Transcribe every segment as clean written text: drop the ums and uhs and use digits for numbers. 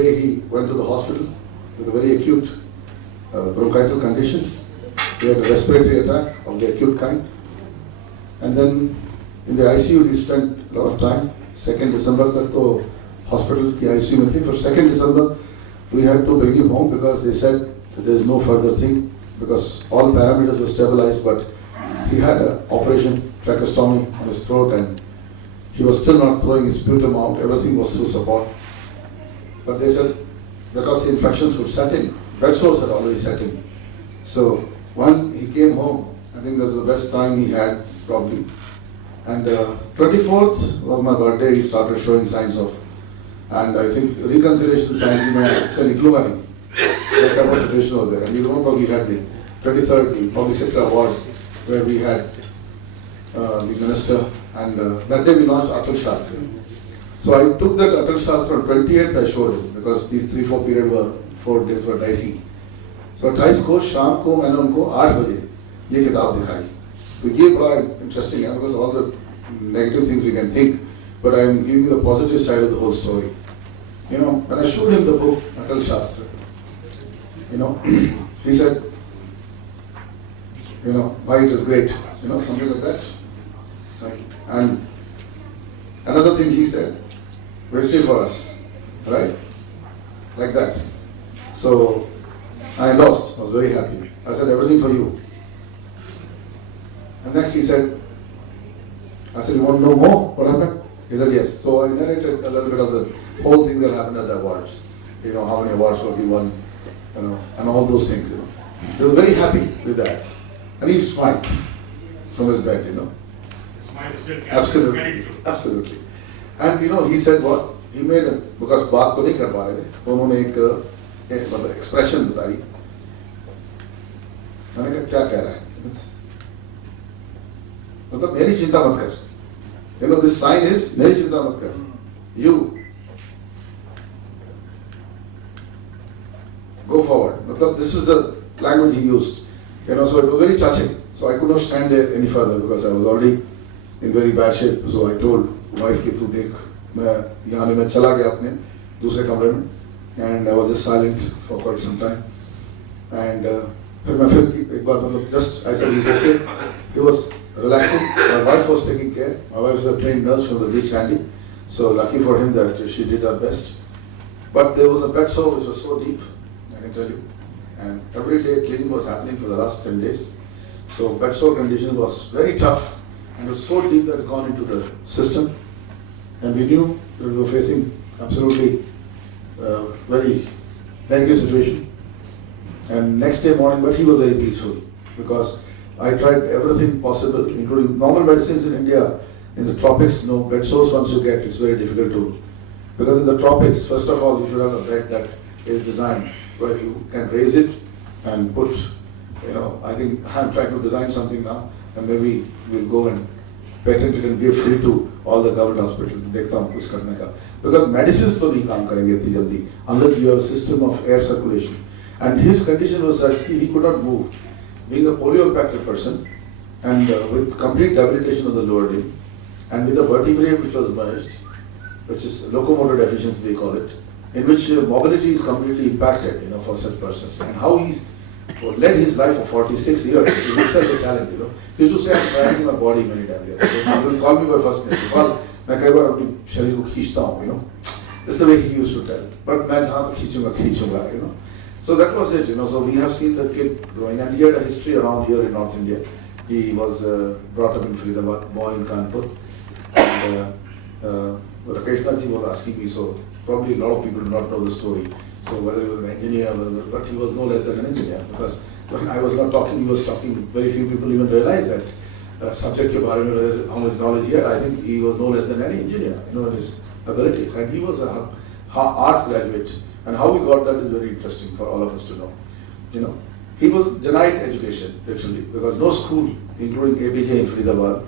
day he went to the hospital with a very acute bronchial condition. He had a respiratory attack of the acute kind. And then in the ICU he spent a lot of time. 2nd December tak to hospital ki ICU mein thi. For 2nd December we had to bring him home because they said that there is no further thing because all parameters were stabilized, but he had an operation, tracheostomy on his throat, and he was still not throwing his sputum out. Everything was through support. But they said because the infections would set in, bed sores had already set in. So when he came home, I think that was the best time he had probably. And 24th was my birthday, he started showing signs of, and I think reconciliation signs in my that type of situation was there. And you remember we had the 23rd, the public sector award, where we had the minister, and that day we launched ATAL-SHASTRA. So I took that ATAL-SHASTRA on 28th, I showed him, because these 3-4 period were, 4 days were dicey. So 28 को शाम को मैंने उनको 8 बजे ये किताब दिखाई. तो ये बड़ा interesting है because all the negative things we can think, but I am giving you the positive side of the whole story. You know, when I showed him the book ATAL-SHASTRA, you know, he said, you know, why it is great, you know, something like that. And another thing he said, victory for us, right? Like that. So I lost, I was very happy. I said, everything for you. And next he said, I said, you want to know more? What happened? He said, yes. So I narrated a little bit of the whole thing that happened at the awards. You know, how many awards were given, you know, and all those things, you know. He was very happy with that. And he smiled from his bed, you know. Absolutely, absolutely. And you know, he said what? He made a, because बात तो नहीं कर पा रहे थे, तो उन्होंने एक मतलब expression बताई. मैंने कहा क्या कह रहा है? मतलब मेरी चिंता मत कर. You know, this sign is मेरी चिंता मत कर. You go forward. मतलब this is the language he used. You know, so it was very touching. So I could not stand there any further because I was already in very bad shape. So I told wife कि तू देख, मैं यहाँ नहीं, मैं चला गया अपने दूसरे कमरे में, and I was just silent for quite some time. And फिर मैं फिर एक बार मतलब just I said he's okay. He was relaxing. My wife was taking care. My wife is a trained nurse from the beach handy. So lucky for him that she did her best. But there was a bed sore which was so deep, I can tell you. And every day cleaning was happening for the last 10 days. So bed sore condition was very tough and it was so deep that it gone into the system. And we knew that we were facing absolutely very negative situation. And next day morning, but he was very peaceful because I tried everything possible, including normal medicines in India. In the tropics, no bed sores once you get, it's very difficult to. Because in the tropics, first of all, you should have a bed that is designed where you can raise it and put, you know, I think I'm trying to design something now, and maybe we'll go and patent it and give free to all the government hospitals. देखता हूँ कुछ करने का. Because medicines तो नहीं काम करेंगे इतनी जल्दी unless you have a system of air circulation. And his condition was such that he could not move. Being a polio-impacted person and with complete debilitation of the lower limb and with a vertebrae which was merged, which is locomotor deficiency they call it, in which mobility is completely impacted, you know, for such persons. And how he's led his life for 46 years is itself a challenge, you know. He used to say, I'm driving my body many times. He will call me by first name. Well, मैं कई बार अपनी शरीर को खींचता हूँ, you know. That's the way he used to tell. But मैं जहाँ तक खींचूंगा, you know. So that was it, you know. So we have seen the kid growing, and he had a history around here in North India. He was brought up in Faridabad, born in Kanpur. And Prakash Divas was asking me, so probably a lot of people do not know the story. So whether he was an engineer, but he was no less than an engineer, because when I was not talking, he was talking. Very few people even realize that subject ke baare mein, whether how much knowledge he had. I think he was no less than any engineer, you know, in his abilities. And he was a arts graduate. And how he got that is very interesting for all of us to know. You know, he was denied education literally because no school, including ABJ in Faridabad,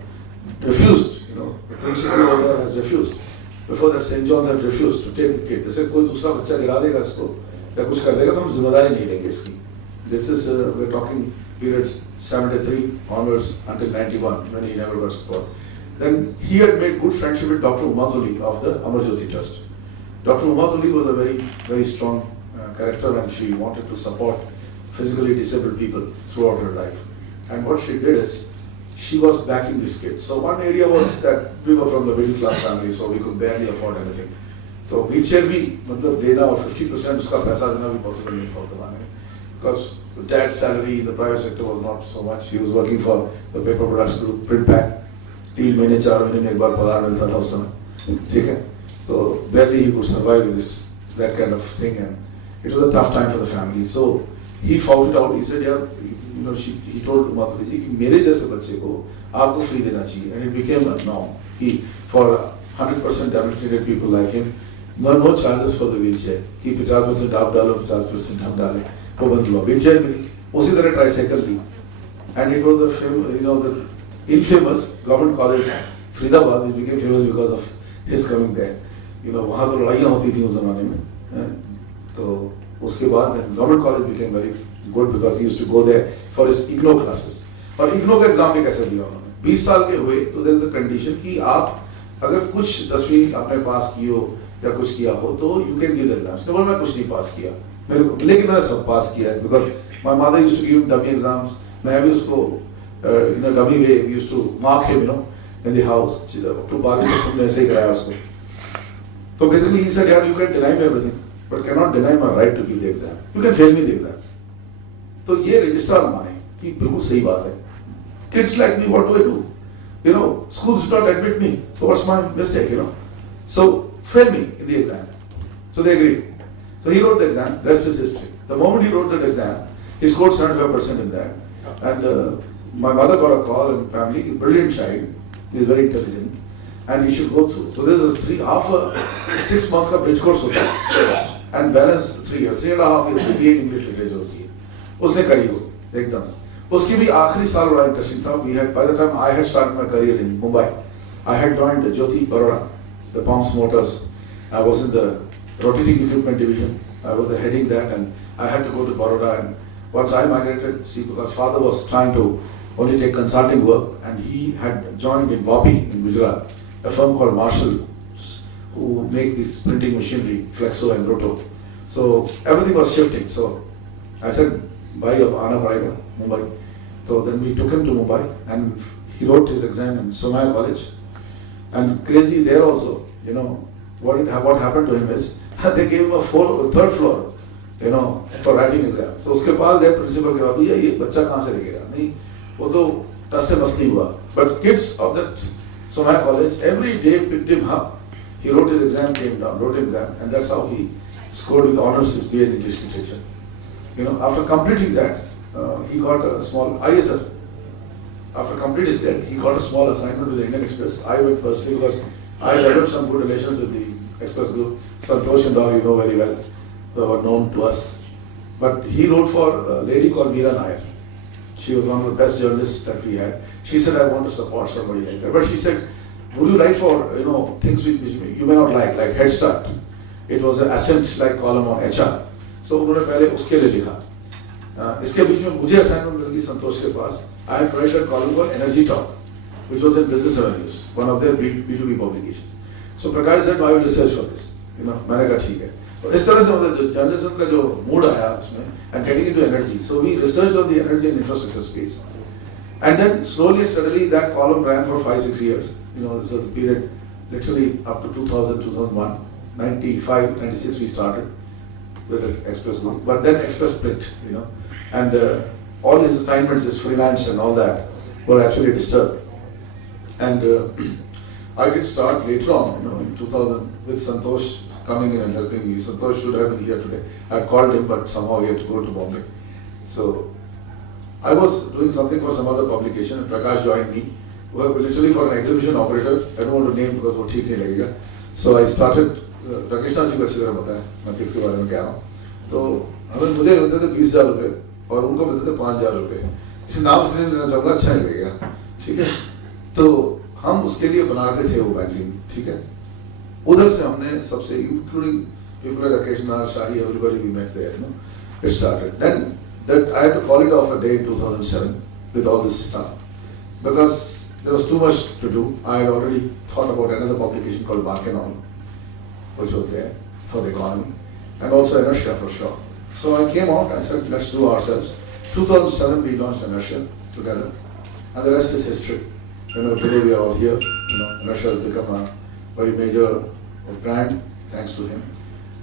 refused. You know, the principal over there has refused. Before that, St. John's had refused to take the kid. They said, कोई दूसरा बच्चा गिरा देगा इसको या कुछ कर देगा तो हम जिम्मेदारी नहीं लेंगे इसकी. This is we're talking period 73 onwards until 91 when he never got support. Then he had made good friendship with Dr. Umatuli of the Amar Jyoti Trust. Dr. Uma Tuli was a very strong character, and she wanted to support physically disabled people throughout her life. And what she did is, she was backing this kid. So one area was that we were from the middle class family, so we could barely afford anything. So wheelchair भी मतलब देना और 50% उसका पैसा देना भी possible नहीं था उस ज़माने में, because dad's salary in the private sector was not so much. He was working for the paper production group, print pack. 3 महीने 4 महीने में एक बार पगार मिलता था उस समय, ठीक है? So barely he could survive with that kind of thing, and it was a tough time for the family. So he found it out. He said, "Yeah, you know," he told Maturi ji कि मेरे जैसे बच्चे को आपको free देना चाहिए, and it became a norm. For 100% demonstrated people like him, no charges for the wheelchair. कि 50% आप डालो, 50% हम डालें, वो बंद हुआ. Wheelchair मिली. उसी तरह tricycle भी. And it was the infamous government college Faridabad, which became famous because of his coming there. वहाँ तो लड़ाइयाँ होती थी उस ज़माने में. तो उसके बाद government college became very good because he used to go there for his IGNO classes. और IGNO का एग्जाम भी कैसे दिया उन्होंने? 20 साल के हुए तो there is a condition कि आप अगर कुछ 10वीं आपने पास की हो या कुछ किया हो तो you can give the exams. तो मैं कुछ नहीं पास किया, लेकिन मैंने सब पास किया है because my mother used to give him dummy exams. मैं भी उसको in a dummy way we used to mark him, in the house. तो बाद में तुमने ऐसे ही कराया उसको. So basically he said, "Yeah, you can deny me everything, but cannot deny my right to give the exam. You can fail me the exam." तो ये registrar माने कि बिल्कुल सही बात है. Kids like me, what do I do? Schools do not admit me, so what's my mistake? So fail me in the exam. So they agreed. So he wrote the exam. Rest is history. The moment he wrote that exam, he scored 75% in that. And my mother got a call in family. Brilliant child. He is very intelligent. And he should go through. So this is half a 6 months का bridge course होता है, and balance 3 years, 3.5 years BA English literature होती है. उसने करी वो एकदम. उसकी भी आखिरी साल बड़ा interesting था. We had, by the time I had started my career in Mumbai, I had joined Jyoti Baroda, the pumps motors. I was in the rotating equipment division. I was heading that, and I had to go to Baroda. And once I migrated, because father was trying to only take consulting work, and he had joined in Vapi in Gujarat, a firm called Marshall, who make this printing machinery, Flexo and Roto. So everything was shifting. So I said, "Bhai, ab aana padega, Mumbai." So then we took him to Mumbai, and he wrote his exam in Somaya College. And crazy there also, what happened to him is, they gave him a 3rd floor, for writing exam. So उसके बाद गए principal के बाद, ये बच्चा कहाँ से लिखेगा? नहीं, वो तो टस से मस्ती हुआ. But kids of that Somaya College every day picked him up. He wrote his exam, came down, wrote his exam, and that's how he scored with honors his BA in English literature. After completing that, he got a small ISR. After completing that, he got a small assignment with the Indian Express. I went personally because I developed some good relations with the Express group. Santosh and all, very well. They were known to us. But he wrote for a lady called Meera Nair. She was one of the best journalists that we had. She said, "I want to support somebody like that." But she said, "Would you write for, things which you may not like Head Start?" It was an assent-like column on HR. So उन्होंने पहले उसके लिए लिखा. इसके बीच में मुझे assignment मिल गई संतोष के पास. I had to write a column for Energy Talk, which was in Business Avenues, one of their B2B publications. So Prakash said, "I will research for this." मैंने कहा ठीक है. तो इस तरह से मतलब जो जर्नलिज्म का जो मूड आया उसमें, and getting into energy. So we researched on the energy and infrastructure space. And then slowly and steadily that column ran for 5-6 years. This was a period literally up to 2000, 2001, 95, 96 we started with the Express group. But then Express split, and all his assignments, his freelance and all that were actually disturbed. And I did start later on, in 2000 with Santosh coming in and helping me. Santosh should have been here today. I had called him, but somehow he had to go to Bombay. So I was doing something for some other publication, and Prakash joined me. We were literally for an exhibition operator. I don't want to name because वो ठीक नहीं लगेगा. So I started. Rakesh ji को अच्छी तरह पता है मैं किसके बारे में कह रहा हूँ. तो मुझे मिलते थे 20,000 रुपए और उनको मिलते थे 5,000 रुपए. इसे नाम इसलिए लेना चाहूँगा, अच्छा नहीं लगेगा, ठीक है? तो हम उसके लिए बनाते थे वो मैगजीन, ठीक है? उधर से हमने सबसे including people like Rakesh Nair, Shahi, everybody we met there, it started. Then that I had to call it off a day in 2007 with all this stuff because there was too much to do. I had already thought about another publication called MARKENOMY, which was there. for the economy, and also inertia for sure. So I came out, I said, let's do ourselves. 2007 we launched inertia together, and the rest is history. Today we are all here. Inertia has become a very major brand thanks to him.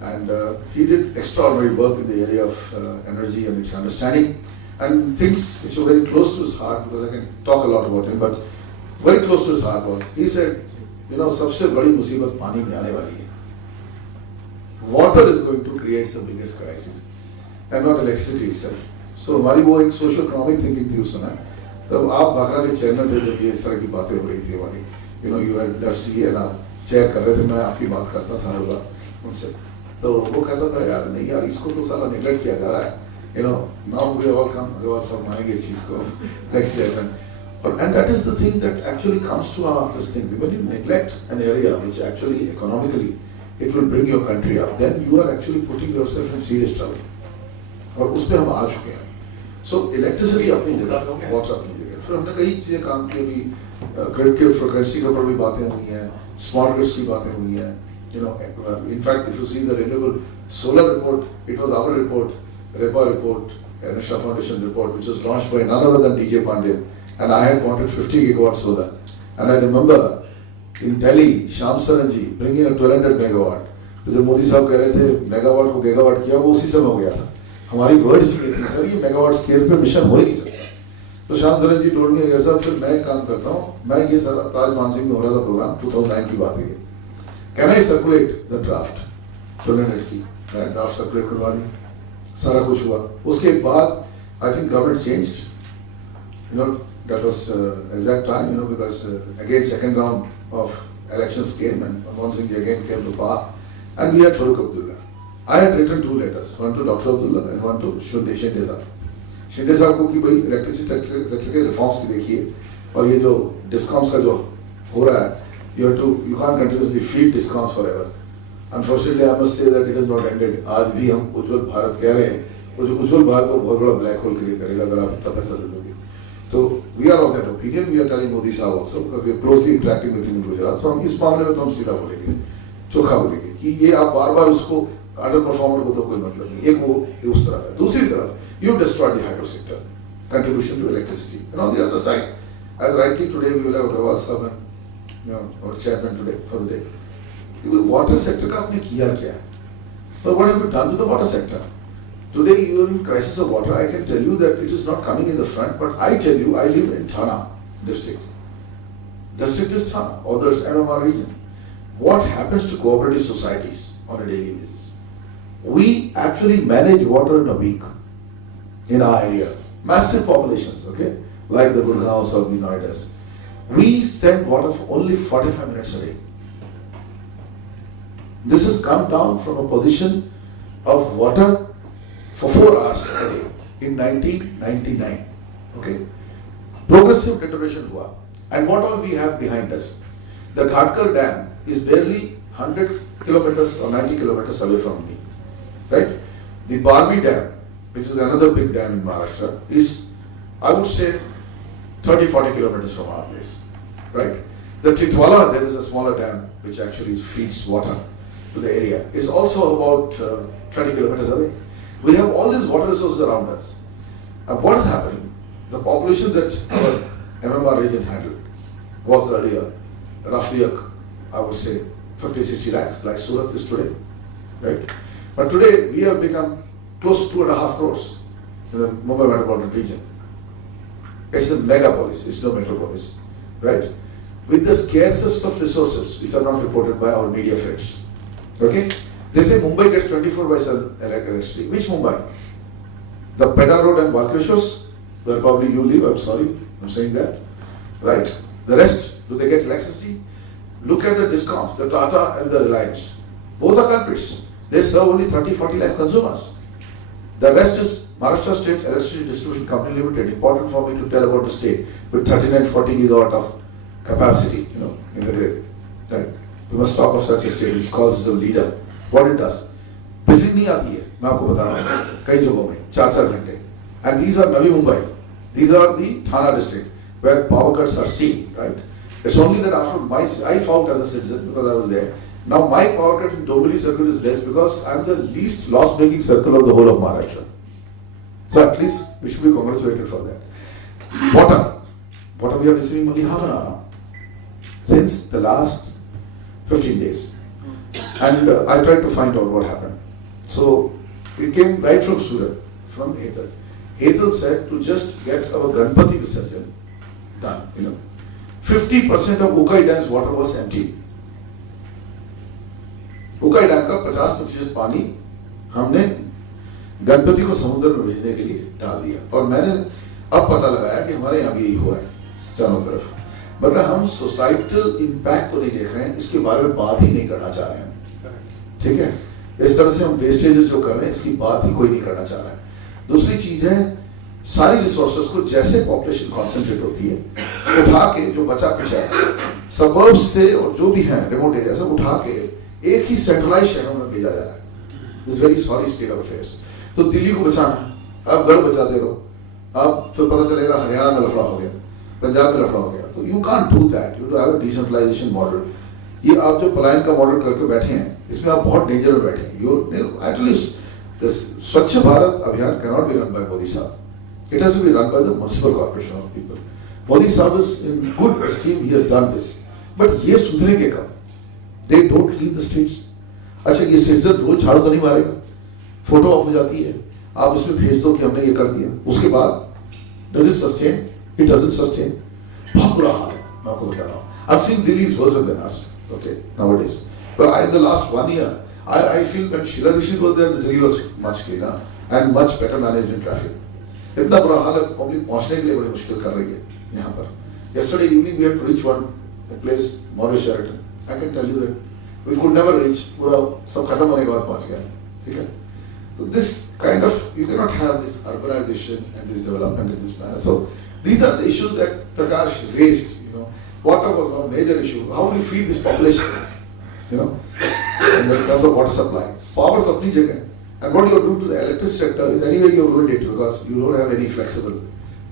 And he did extraordinary work in the area of energy and its understanding, and things which were very close to his heart, because I can talk a lot about him, but very close to his heart was, he said, सबसे बड़ी मुसीबत पानी में आने वाली है. Water is going to create the biggest crisis, and not electricity itself. So हमारी वो एक socio-economic thinking थी उस समय. तब आप भाखड़ा के चेयरमैन थे जब ये इस तरह की बातें हो रही थी हमारी. You had let's see and आप चेयर कर रहे थे, मैं आपकी बात करता था हर बार उनसे. तो वो कहता था यार नहीं यार इसको तो सारा नेगलेक्ट किया जा रहा है. Now we all come, अगर सब मानेंगे इस चीज को next chairman. And that is the thing that actually comes to this thing. When you neglect an area which actually economically it will bring your country up, then you are actually putting yourself in serious trouble. और उस पे हम आ चुके हैं. So electricity अपनी जगह, water अपनी जगह. फिर हमने कई चीजें काम की अभी ग्रिड के फ्रीक्वेंसी के ऊपर भी बातें हुई हैं, स्मार्ट ग्रिड्स की बातें हुई हैं. In fact, if you see the renewable solar report, it was our report, REPA report, Rashtra Foundation report, which was launched by none other than DJ Pandey. And I had wanted 50 gigawatt solar. And I remember in Delhi, Shyam Saran ji bringing a 1200 megawatt. तो जब मोदी साहब कह रहे थे megawatt को gigawatt किया, वो उसी समय हो गया था. हमारी वर्ड इसलिए थी सर ये मेगावाट स्केल पे मिशन हो ही नहीं सकता. तो श्याम सरन जी टोल्ड मी अगर साहब फिर मैं काम करता हूँ, मैं ये सारा ताज मानसिंह में हो रहा था प्रोग्राम 2009 की बात है. Can I circulate the draft 1200 की, मैं ड्राफ्ट सर्कुलेट करवा दी, सारा कुछ हुआ. उसके बाद I think government changed. That was exact time, because again second round of elections came and Manmohan Singh again came to power, and we had Farooq Abdullah. I had written 2 letters, one to Dr. Abdullah and one to Shinde साहब. शिंदे साहब को कि भाई electricity sector के reforms की देखिए, और ये जो डिस्कॉम्स का जो हो रहा है, you can't continuously feed discoms forever. Unfortunately, I must say that it has not ended. आज भी हम उज्जवल भारत कह रहे हैं, वो जो उज्जवल भारत को बहुत बड़ा ब्लैक होल क्रिएट करेगा अगर आप इतना पैसा दे दोगे. So we are of that opinion. We are telling Modi Sahab also because we are closely interacting with him in Gujarat. So हम इस मामले में तो हम सीधा बोलेंगे, चोखा बोलेंगे कि ये आप बार-बार उसको अंडर परफॉर्मर को तो कोई मतलब नहीं. एक वो उस तरफ है. दूसरी तरफ you destroyed the hydro sector, contribution to electricity, and on the other side, as rightly today we will have Agarwal Sahab and our chairman today for the day. Water sector का आपने किया क्या? So what have you done to the water sector? Today you are in crisis of water. I can tell you that it is not coming in the front, but I tell you, I live in Thana district. District is Thana, or there's MMR region. What happens to cooperative societies on a daily basis? We actually manage water in a week in our area. Massive populations, okay? Like the Gurgaons or the Noidas. We send water for only 45 minutes a day. This has come down from a position of water for 4 hours a day in 1999. Okay? Progressive deterioration hua. And what all we have behind us? The Ghatkar Dam is barely 100 kilometers or 90 kilometers away from me. Right? The Barvi Dam, which is another big dam in Maharashtra, is, I would say, 30-40 kilometers from our place. Right? The Titwala, there is a smaller dam which actually feeds water to the area, is also about 20 kilometers away. We have all these water resources around us. And what is happening? The population that our MMR region handled was earlier roughly, I would say, 50-60 lakhs, like Surat is today. Right? But today we have become close to 2.5 crores in the Mumbai metropolitan region. It's a megapolis, it's no metropolis. Right? With the scarcest of resources which are not reported by our media friends. Okay? They say Mumbai gets 24/7 electricity. Which Mumbai? The Pedal Road and Valkrishos, where probably you live, I'm sorry, I'm saying that. Right? The rest, do they get electricity? Look at the discoms, the Tata and the Reliance. Both are culprits. They serve only 30-40 lakhs consumers. The rest is Maharashtra State Electricity Distribution Company Limited. Important for me to tell about the state with 39-40 gigawatt of capacity, in the grid. Right? We must talk of such a state which calls itself a leader. What it does? बिजली नहीं आती है, मैं आपको बता रहा हूँ, कई जगहों में 4-4 घंटे. And these are Navi Mumbai. These are the Thana district where power cuts are seen. Right? It's only that after I found as a citizen, because I was there, Now my power cut in Dombivli circle is less because I am the least loss-making circle of the whole of Maharashtra. So at least we should be congratulated for that. Water we are receiving only half an hour now, since the last 15 days. And I tried to find out what happened. So it came right from Surat, from ATAL. ATAL said to just get our Ganpati Visarjan done, 50% of Ukai Dam's water was empty. Ukai dam का 50% पानी हमने गणपति को समुद्र में भेजने के लिए डाल दिया। और मैंने अब पता लगाया कि हमारे यहाँ भी यही हुआ है चारों तरफ। मतलब हम सोसाइटल इम्पैक्ट को नहीं देख रहे हैं, इसके बारे में बात ही नहीं करना चाह रहे हैं। ठीक है, इस तरह से हम वेस्टेजेस जो कर रहे हैं इसकी बात ही कोई नहीं करना चाह रहा है। दूसरी चीज है, सारी रिसोर्सेज को जैसे पॉपुलेशन कॉन्सेंट्रेट होती है उठा के जो बचा कुचा सबर्ब्स से और जो भी है रिमोट एरिया से उठा के एक ही सेंट्रलाइज शहरों में भेजा जा रहा है। This very sorry state of affairs. तो दिल्ली को बचाना, अब गढ़ बचाते रहो, अब फिर पता चलेगा हरियाणा में लफड़ा हो गया, पंजाब में लफड़ा हो गया। तो you can't do that, you have a decentralization model. ये आप जो पलायन का मॉडल करके बैठे हैं, इसमें आप बहुत डेंजर में बैठे हैं। You at least Swachh Bharat Abhiyan cannot be run by Modi sahab, it has to be run by the municipal corporation of people. Modi sahab is in good esteem, he has done this, but ये सुधरेंगे कब? They don't clean the streets. अच्छा, ये citizen रोज झाड़ू तो नहीं मारेगा, photo of हो जाती है, आप इसमें भेज दो कि हमने ये कर दिया, उसके बाद does it sustain? It doesn't sustain. बहुत बुरा हाल है, मैं आपको बता रहा हूँ। I've seen Delhi is worse than us, okay, nowadays. But in the last 1 year, I feel when Shri was there, Delhi was much cleaner and much better managed in traffic. इतना बुरा हाल है, पब्लिक पहुँचने के लिए बड़ी मुश्किल कर रही है यहाँ पर। Yesterday evening we had to reach one place, Mauritius. I can tell you that we could never reach, पूरा सब खत्म होने के बाद पहुंच गया, ठीक है? So this kind of, you cannot have this urbanization and this development in this manner. So these are the issues that Prakash raised, Water was one major issue. How do we feed this population, in terms of water supply? Power तो अपनी जगह, and what you are doing to the electric sector is anyway you ruined it because you don't have any flexible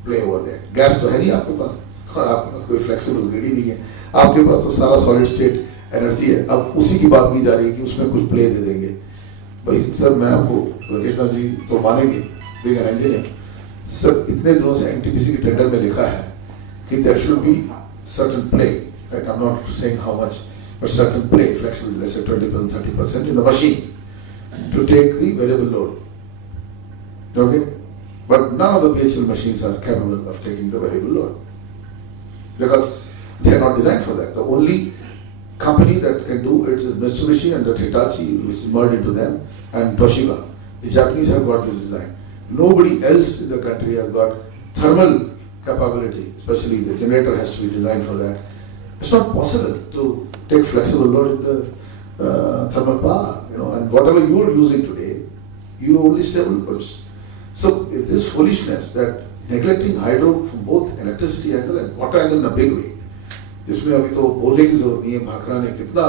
play over there. Gas तो है नहीं आपके पास, और आपके पास कोई flexible grid ही नहीं है, आपके पास तो सारा solid state एनर्जी है। अब उसी की बात की जा रही है कि उसमें कुछ प्ले दे देंगे। भाई सर, मैं आपको राकेश जी तो मानेंगे, बीइंग एन इंजीनियर, सर इतने दिनों से एनटीपीसी के टेंडर में लिखा है कि there should be certain play, right? I am not saying how much, but certain play, flexible, let's say 20% 30% in the machine to take the variable load, okay? But none of the BHEL machines are capable of taking the variable load because they are not designed for that. The only company that can do it is Mitsubishi and that Hitachi is merged into them, and Toshiba. The Japanese have got this design. Nobody else in the country has got thermal capability, especially the generator has to be designed for that. It's not possible to take flexible load in the thermal power, and whatever you are using today, you only stable pulse. So this foolishness that neglecting hydro from both electricity angle and water angle in a big way, जिसमें अभी तो बोलने की जरूरत नहीं है भाखड़ा ने कितना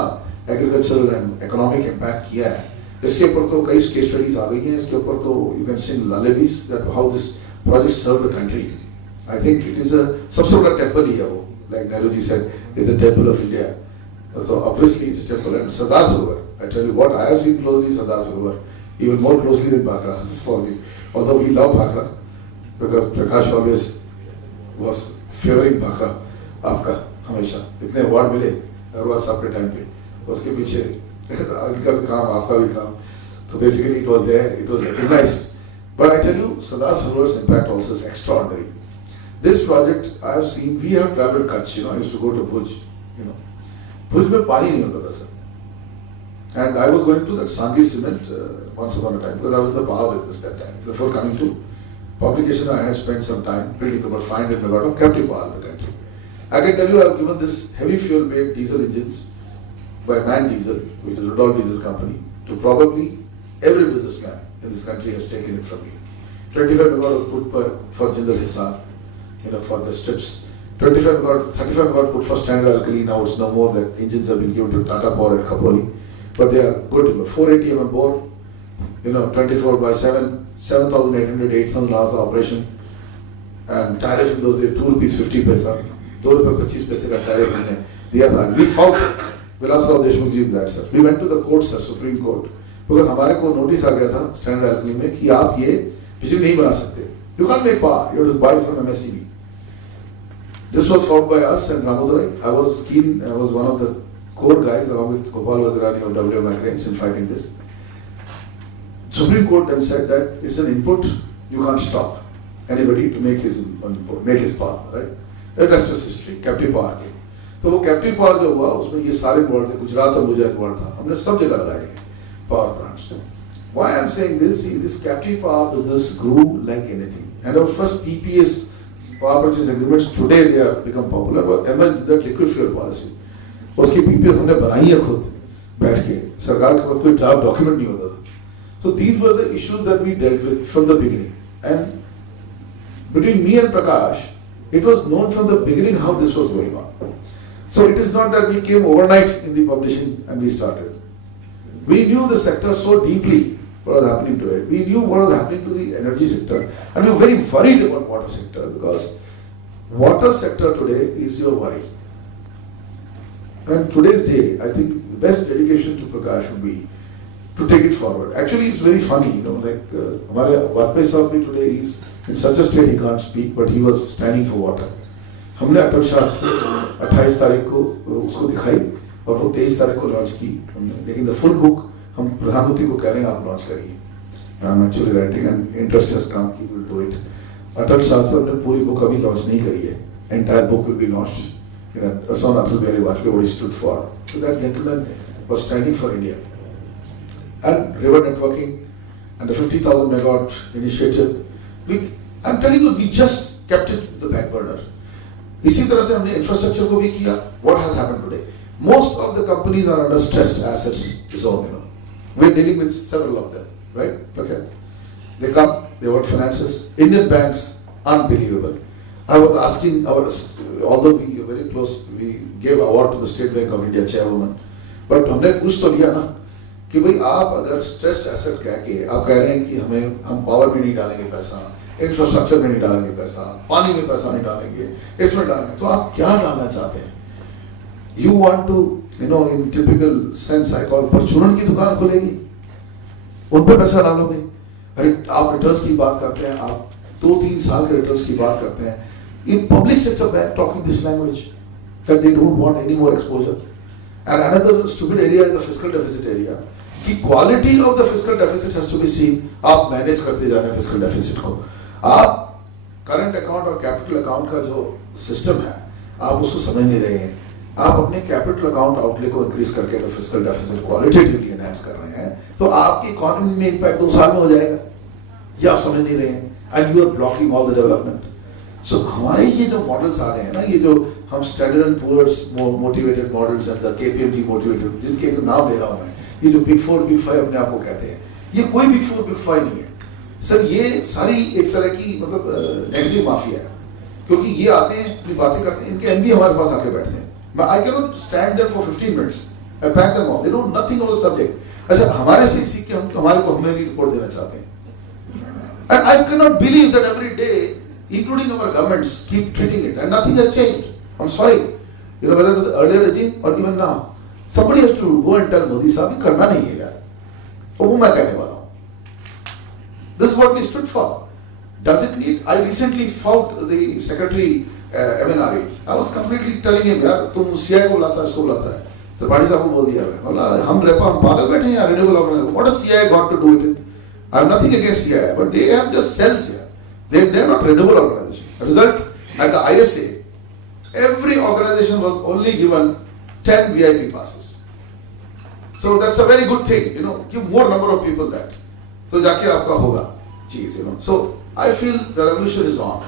एग्रीकल्चरल एंड इकोनॉमिक इम्पैक्ट किया है। इसके ऊपर तो कई केस स्टडीज आ गई हैं, इसके ऊपर तो you can sing lullabies that how this project serve the country. I think it is a सबसे बड़ा टेम्पल ही है वो, like Nehru ji said, is the temple of India. तो obviously it's temple and Sardar Sarovar, I tell you what I have seen closely Sardar Sarovar, even more closely than Bhakra for me, although we love Bhakra because Prakash always was favouring Bhakra आपका, हमेशा इतने award मिले अरवाज साहब के time पे, उसके पीछे आगे का भी काम, आपका भी काम, तो basically it was there, it was recognised. But I tell you Sardar Sarovar's impact also is extraordinary. This project I have seen, we have travelled Kutch, I used to go to Bhuj, Bhuj में पानी नहीं होता था sir, and I was going to that Sanghi cement once upon a time because I was in the power business that time. Before coming to publication, I had spent some time building about 500 megawatt of captive power in the country. I can tell you I have given this heavy fuel-based diesel engines by Man Diesel, which is a Renewable diesel company, to probably every businessman in this country has taken it from me. 25 megawatt was put for Jindal Hisar, for the strips. 35 megawatt put for Standard Alkali. Now it's no more. That engines have been given to Tata Power at Khopoli, but they are good. 480 mm bore, 24 by 7, 7,800, 8,000 hours of operation, and tariff in those days 2 rupees 50 paisa, 2 रुपए 25 पैसे का tariff हमने दिया था. We fought Vilasrao Deshmukh ji that sir, we went to the court sir, supreme court, because हमारे को notice आ गया था स्टैंडर्ड एल्कली में कि आप ये बिजली नहीं बना सकते, you can make power, you have to buy from MSEB. This was fought by us and Ramodarai. I was keen, I was one of the core guys along with Gopal Vazirani of WM Cranes in fighting this. Supreme Court then said that it's an input, you can't stop anybody to make his power, right? That's just history, captive power के. तो वो captive power जो हुआ उसमें ये सारे board थे, गुजरात और मुझे एक बोर्ड था, हमने सब जगह लगाए power plants. Why I'm saying this? See, this captive power business grew like anything, and our first PPS, power purchase agreements, today they have become popular, but emerged that liquid fuel policy. उसकी PPS हमने बनाई है खुद बैठ के, सरकार के पास कोई ड्राफ्ट डॉक्यूमेंट नहीं होता था. So these were the issues that we dealt with from the beginning. And between me and Prakash, it was known from the beginning how this was going on. So it is not that we came overnight in the publishing and we started. We knew the sector so deeply, what was happening to it. We knew what was happening to the energy sector, and we were very worried about water sector, because water sector today is your worry. And today's day, I think the best dedication to Prakash would be to take it forward. Actually, it's very funny, you know, like हमारे वाजपेयी साहब भी today is in such a state he can't speak, but he was standing for water. हमने अटल शास्त्र 28 तारीख को उसको दिखाई और वो 23 तारीख को लॉन्च की हमने, लेकिन द फुल बुक हम प्रधानमंत्री को कह रहे हैं आप लॉन्च करिए. I am actually writing and interest has come कि विल डू इट. अटल शास्त्र हमने पूरी बुक अभी लॉन्च नहीं करी है. Entire book will be launched in on Atal Bihari Vajpayee what he stood for. So that gentleman was standing for India. And river networking and the 50,000 megawatt initiative, I'm telling you, we just kept it the back burner. इसी तरह से हमने infrastructure को भी किया. What has happened today? Most of the companies are under stressed assets zone. You know, we're dealing with several of them, right? Okay, they come, they want finances. Indian banks, unbelievable. I was asking although we are very close, we gave award to the State Bank of India chairwoman, but हमने पूछ तो लिया ना कि भाई आप अगर stressed asset कह के आप कह रहे हैं कि हम पावर में नहीं डालेंगे पैसा, इंफ्रास्ट्रक्चर में नहीं डालेंगे पैसा, पानी में पैसा नहीं डालेंगे, इसमें डालेंगे, तो आप क्या डालना चाहते हैं? You want to, you know, in typical sense I call, परचूरन की दुकान खुलेगी, उन पे पैसा डालोगे? अरे आप रिटर्न्स की बात करते हैं, आप 2-3 साल के रिटर्न्स की बात करते हैं. ये public sector bank talking this language that they don't want any more exposure. And another stupid area is the fiscal deficit area. कि quality of the fiscal deficit has to be seen. आप manage करते जा रहे हैं fiscal deficit को. आप current account और capital account का जो system है, आप उसको समझ नहीं रहे हैं. आप अपने capital account outlay को increase करके तो fiscal deficit qualitatively enhance कर रहे हैं, तो आपकी economy में impact 2 साल में हो जाएगा. ये आप समझ नहीं रहे हैं. And you are blocking all the development. So हमारे ये जो मॉडल्स आ रहे हैं ना, ये जो हम standard and poor's motivated models and the KPMG motivated, जिनके नाम ले रहा हूँ मैं, ये जो बिग 4 बिग 5 अपने आप को कहते हैं, ये कोई बिग 4 बिग 5 नहीं है सर. ये सारी एक तरह की मतलब नेगेटिव माफिया है, क्योंकि ये आते हैं अपनी बातें करते हैं, इनके एमडी हमारे पास आके बैठते हैं. I can not stand there for 15 minutes, I pack them off, they know nothing on the subject. अच्छा, हमारे से सीख के हम हमारे को हमें रिपोर्ट देना चाहते हैं. And I can not believe that every day including our governments keep treating it and nothing has changed. I'm sorry, you know, whether it was the earlier regime or even now, somebody has to go and tell Modi साहब ये करना नहीं है यार, और वो मैं कहने वाला हूँ. This is what we stood for. Does it need? I recently fought the secretary MNRE. I was completely telling him यार तुम CI को लाता है, इसको लाता है. त्रिपाठी साहब को बोल दिया मैं, बोला हम पागल बैठे हैं यार, Renewable organization. What does CI got to do with it? I have nothing against CI, but they have just cells here. They are not Renewable organization. Result, at the ISA, every organization was only given 10 VIP passes. So that's a very good thing, you know. Give more number of people that. So जाके आपका होगा चीज, you know. So I feel the revolution is on,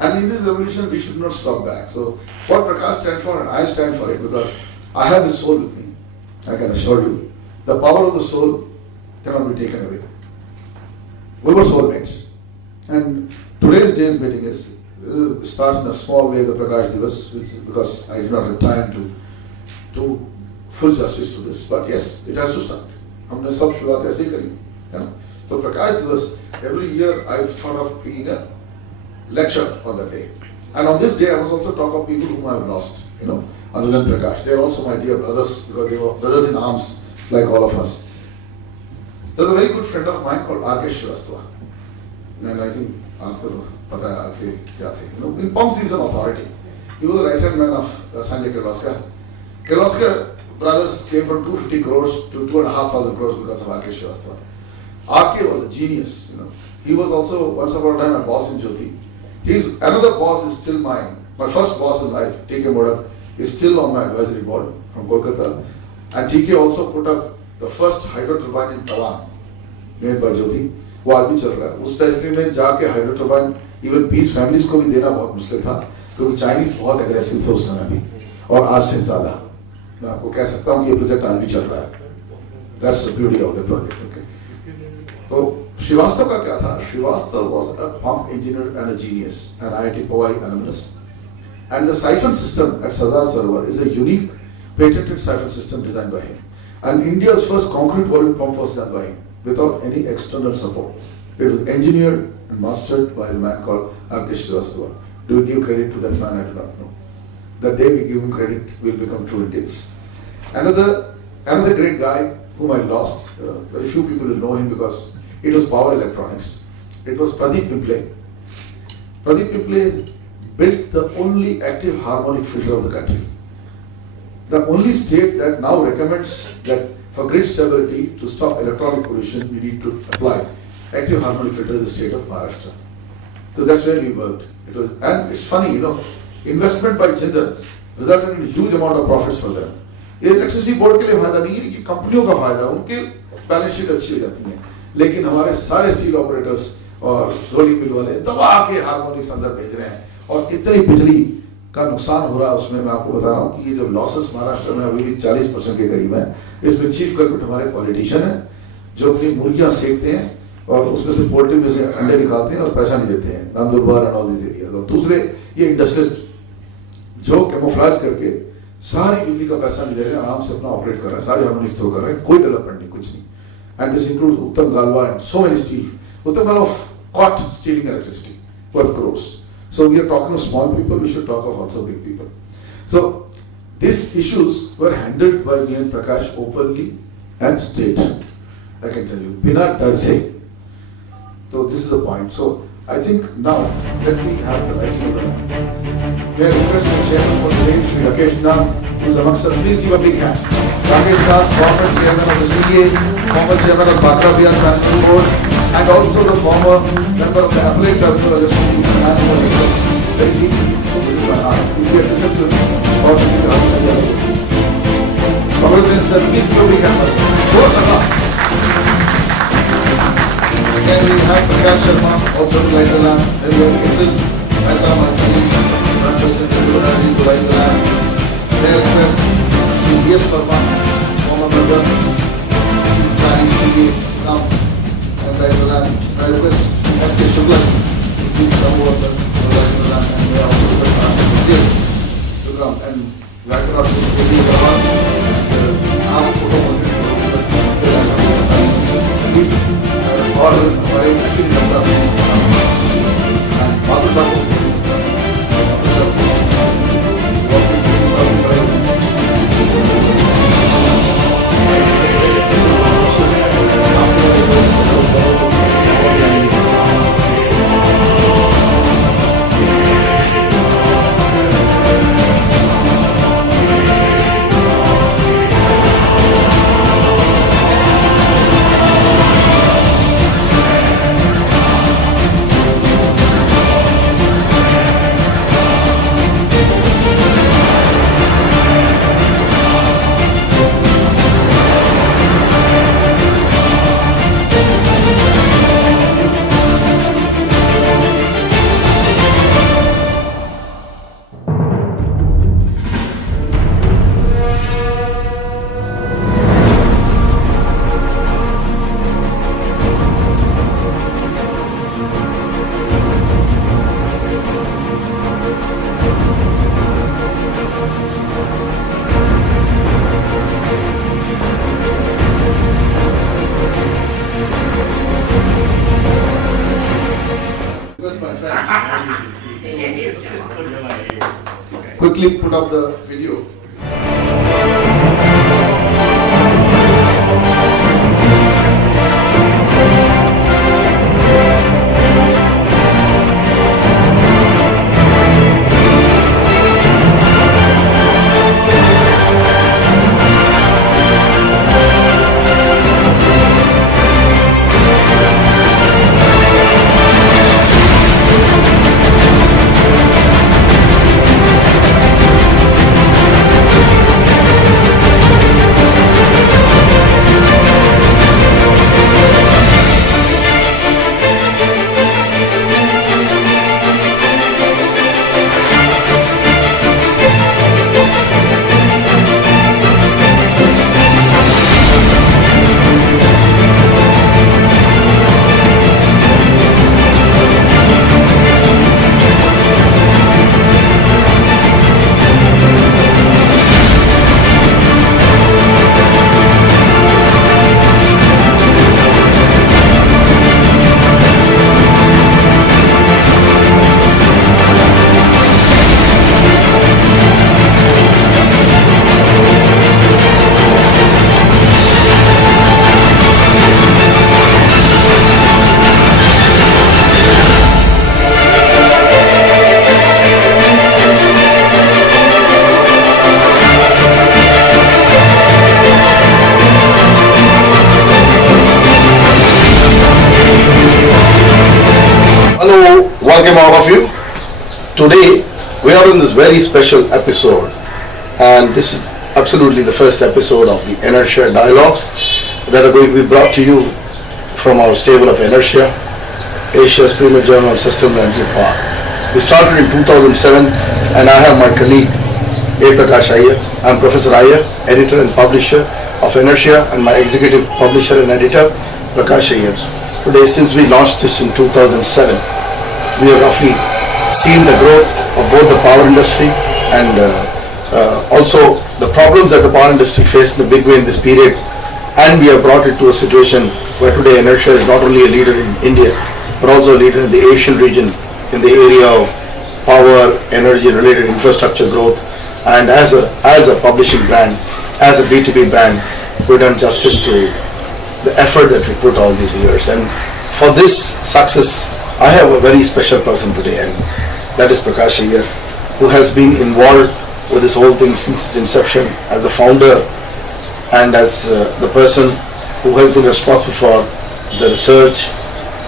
and in this revolution we should not stop back. So what Prakash stands for, and I stand for it, because I have his soul with me. I can assure you, the power of the soul cannot be taken away. We were soulmates. And today's day's meeting starts in a small way, the Prakash Divas, because I did not have time to do full justice to this. But yes, it has to start. हमने सब शुरुआत ऐसे ही करी, you know. So Prakash Divas, every year I've thought of bringing a lecture on that day. And on this day I was also talk of people whom I have lost other than Prakash. They are also my dear brothers because they were brothers in arms like all of us. There's a very good friend of mine called Prakash Divas. And I think आपको तो पता है आपके क्या थे. In Pomps is an authority. He was the right-hand man of Sanjay Kirloskar. Kirloskar brothers came from 250 crores to 2,500 crores because of Prakash Divas. RK was a genius. He was also once upon a time a boss in Jyoti. Another boss is still mine. My first boss in life, TK Modak, is still on my advisory board from Kolkata. And TK also put up the first hydro turbine in Tawang, made by Jyoti. वो आज भी चल रहा है. उस territory में जाके hydro turbine even piece families को भी देना बहुत मुश्किल था क्योंकि चाइनीज बहुत एग्रेसिव थे उस समय भी और आज से ज्यादा. मैं आपको कह सकता हूँ ये प्रोजेक्ट आज भी चल रहा है. That's the beauty of the project. Okay, तो श्रीवास्तव का क्या था? Shrivastava was a pump engineer and a genius and IIT Powai alumnus. And the siphon system at Sardar Sarovar is a unique patented siphon system designed by him. And India's first concrete volume pump was done by him without any external support. It was engineered and mastered by a man called Prakash Divas. Do we give credit to that man? I do not know. The day we give him credit, we'll become true Indians. Another great guy whom I lost, very few people will know him because it was power electronics. It was Pradeep Pimple. Pradeep Pimple built the only active harmonic filter of the country. The only state that now recommends that for grid stability, to stop electronic pollution, we need to apply active harmonic filter in the state of Maharashtra. So that's where we worked. And it's funny, investment by Jindal resulted in a huge amount of profits for them. ये electricity board के लिए फायदा नहीं है कि कंपनियों का फायदा, उनके बैलेंस शीट अच्छी हो जाती है, लेकिन हमारे सारे स्टील ऑपरेटर्स और रोलिंग मिल वाले दबा के हार्मोनिक्स अंदर भेज रहे हैं और इतनी बिजली का नुकसान हो रहा है उसमें. मैं आपको बता रहा हूँ कि ये जो लॉसेस महाराष्ट्र में अभी भी 40% के करीब है. इसमें चीफ कल्प्रिट हमारे पॉलिटिशियन है जो अपनी मुर्गियां सेकते हैं और उसमें से पोल्ट्री में से अंडे निकालते हैं और पैसा नहीं देते हैं. Nandurbar and all this areas. और दूसरे ये इंडस्ट्रियलिस्ट जो कैमोफ्लेज करके सारी बिजली का पैसा नहीं दे रहे हैं, आराम से अपना ऑपरेट कर रहे हैं, सारे हार्मोनिक्स थ्रो कर रहे हैं, कोई डेवलपमेंट नहीं, कुछ नहीं. एंड दिस इंक्लूड्स उत्तम Galva and so many steel. उत्तम Galva caught stealing electricity worth crores. So we are talking of small people, we should talk of also big people. So these issues were handled by me and Prakash openly and straight. I can tell you, bina dar se. So this is the point. So I think now let me have the writing of the man. May I request the chairman for today, Shri Rakesh Nam, who is amongst us. Please give a big hand. Rakesh Nam, former chairman of the CA, former chairman of Batra Management Board, and also the former member of the Appellate Tribunal Legislative and Commission. Very deeply to my heart. If you have listened to me, or to me, congratulations, sir. Please give a big hand. Again, we have Prakash Sharma, also to light the lamp. And we have Kittil, Mehta, Mantri, President Liberalism to light the lamp. May I request Shri V.S. Verma, former member, planning CA, now. And light the lamp. I request S.K. Shukla, please come over to light the lamp. And may I also request to come and light up this A.T. Verma. आप photo please और हमारे actually साहब माधुर साहब quickly put up the video. welcome all of you. Today we are in this very special episode, and this is absolutely the first episode of the Inertia Dialogues that are going to be brought to you from our stable of Inertia, Asia's premier journal on sustainable energy power. We started in 2007, and I have my colleague Prakash Iyer. I'm Professor Iyer, editor and publisher of Inertia, and my executive publisher and editor Prakash Iyer. Today, since we launched this in 2007, we have roughly seen the growth of both the power industry and also the problems that the power industry faced in a big way in this period, and we have brought it to a situation where today Inertia is not only a leader in India but also a leader in the Asian region in the area of power, energy and related infrastructure growth. And as a publishing brand, as a B2B brand, we've done justice to the effort that we put all these years. And for this success, I have a very special person today, and that is Prakash Iyer, who has been involved with this whole thing since its inception as the founder and as the person who has been responsible for the research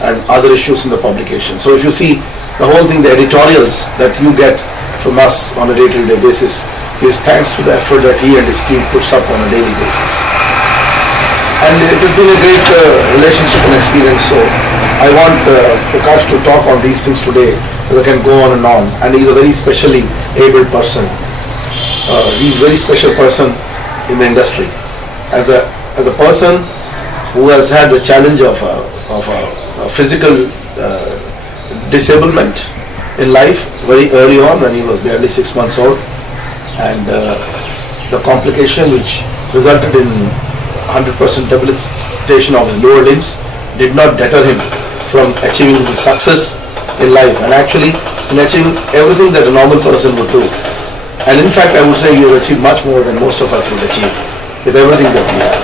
and other issues in the publication. So if you see the whole thing, the editorials that you get from us on a day-to-day basis is thanks to the effort that he and his team puts up on a daily basis. And it has been a great relationship and experience. So I want Prakash to talk on these things today, because I can go on and on. And he's a very specially able person. He's a very special person in the industry. As a person who has had the challenge of a physical disablement in life very early on when he was barely 6 months old, and the complication which resulted in 100% debilitation of his lower limbs did not deter him from achieving the success in life, and actually in achieving everything that a normal person would do. And in fact, I would say he has achieved much more than most of us would achieve with everything that we have.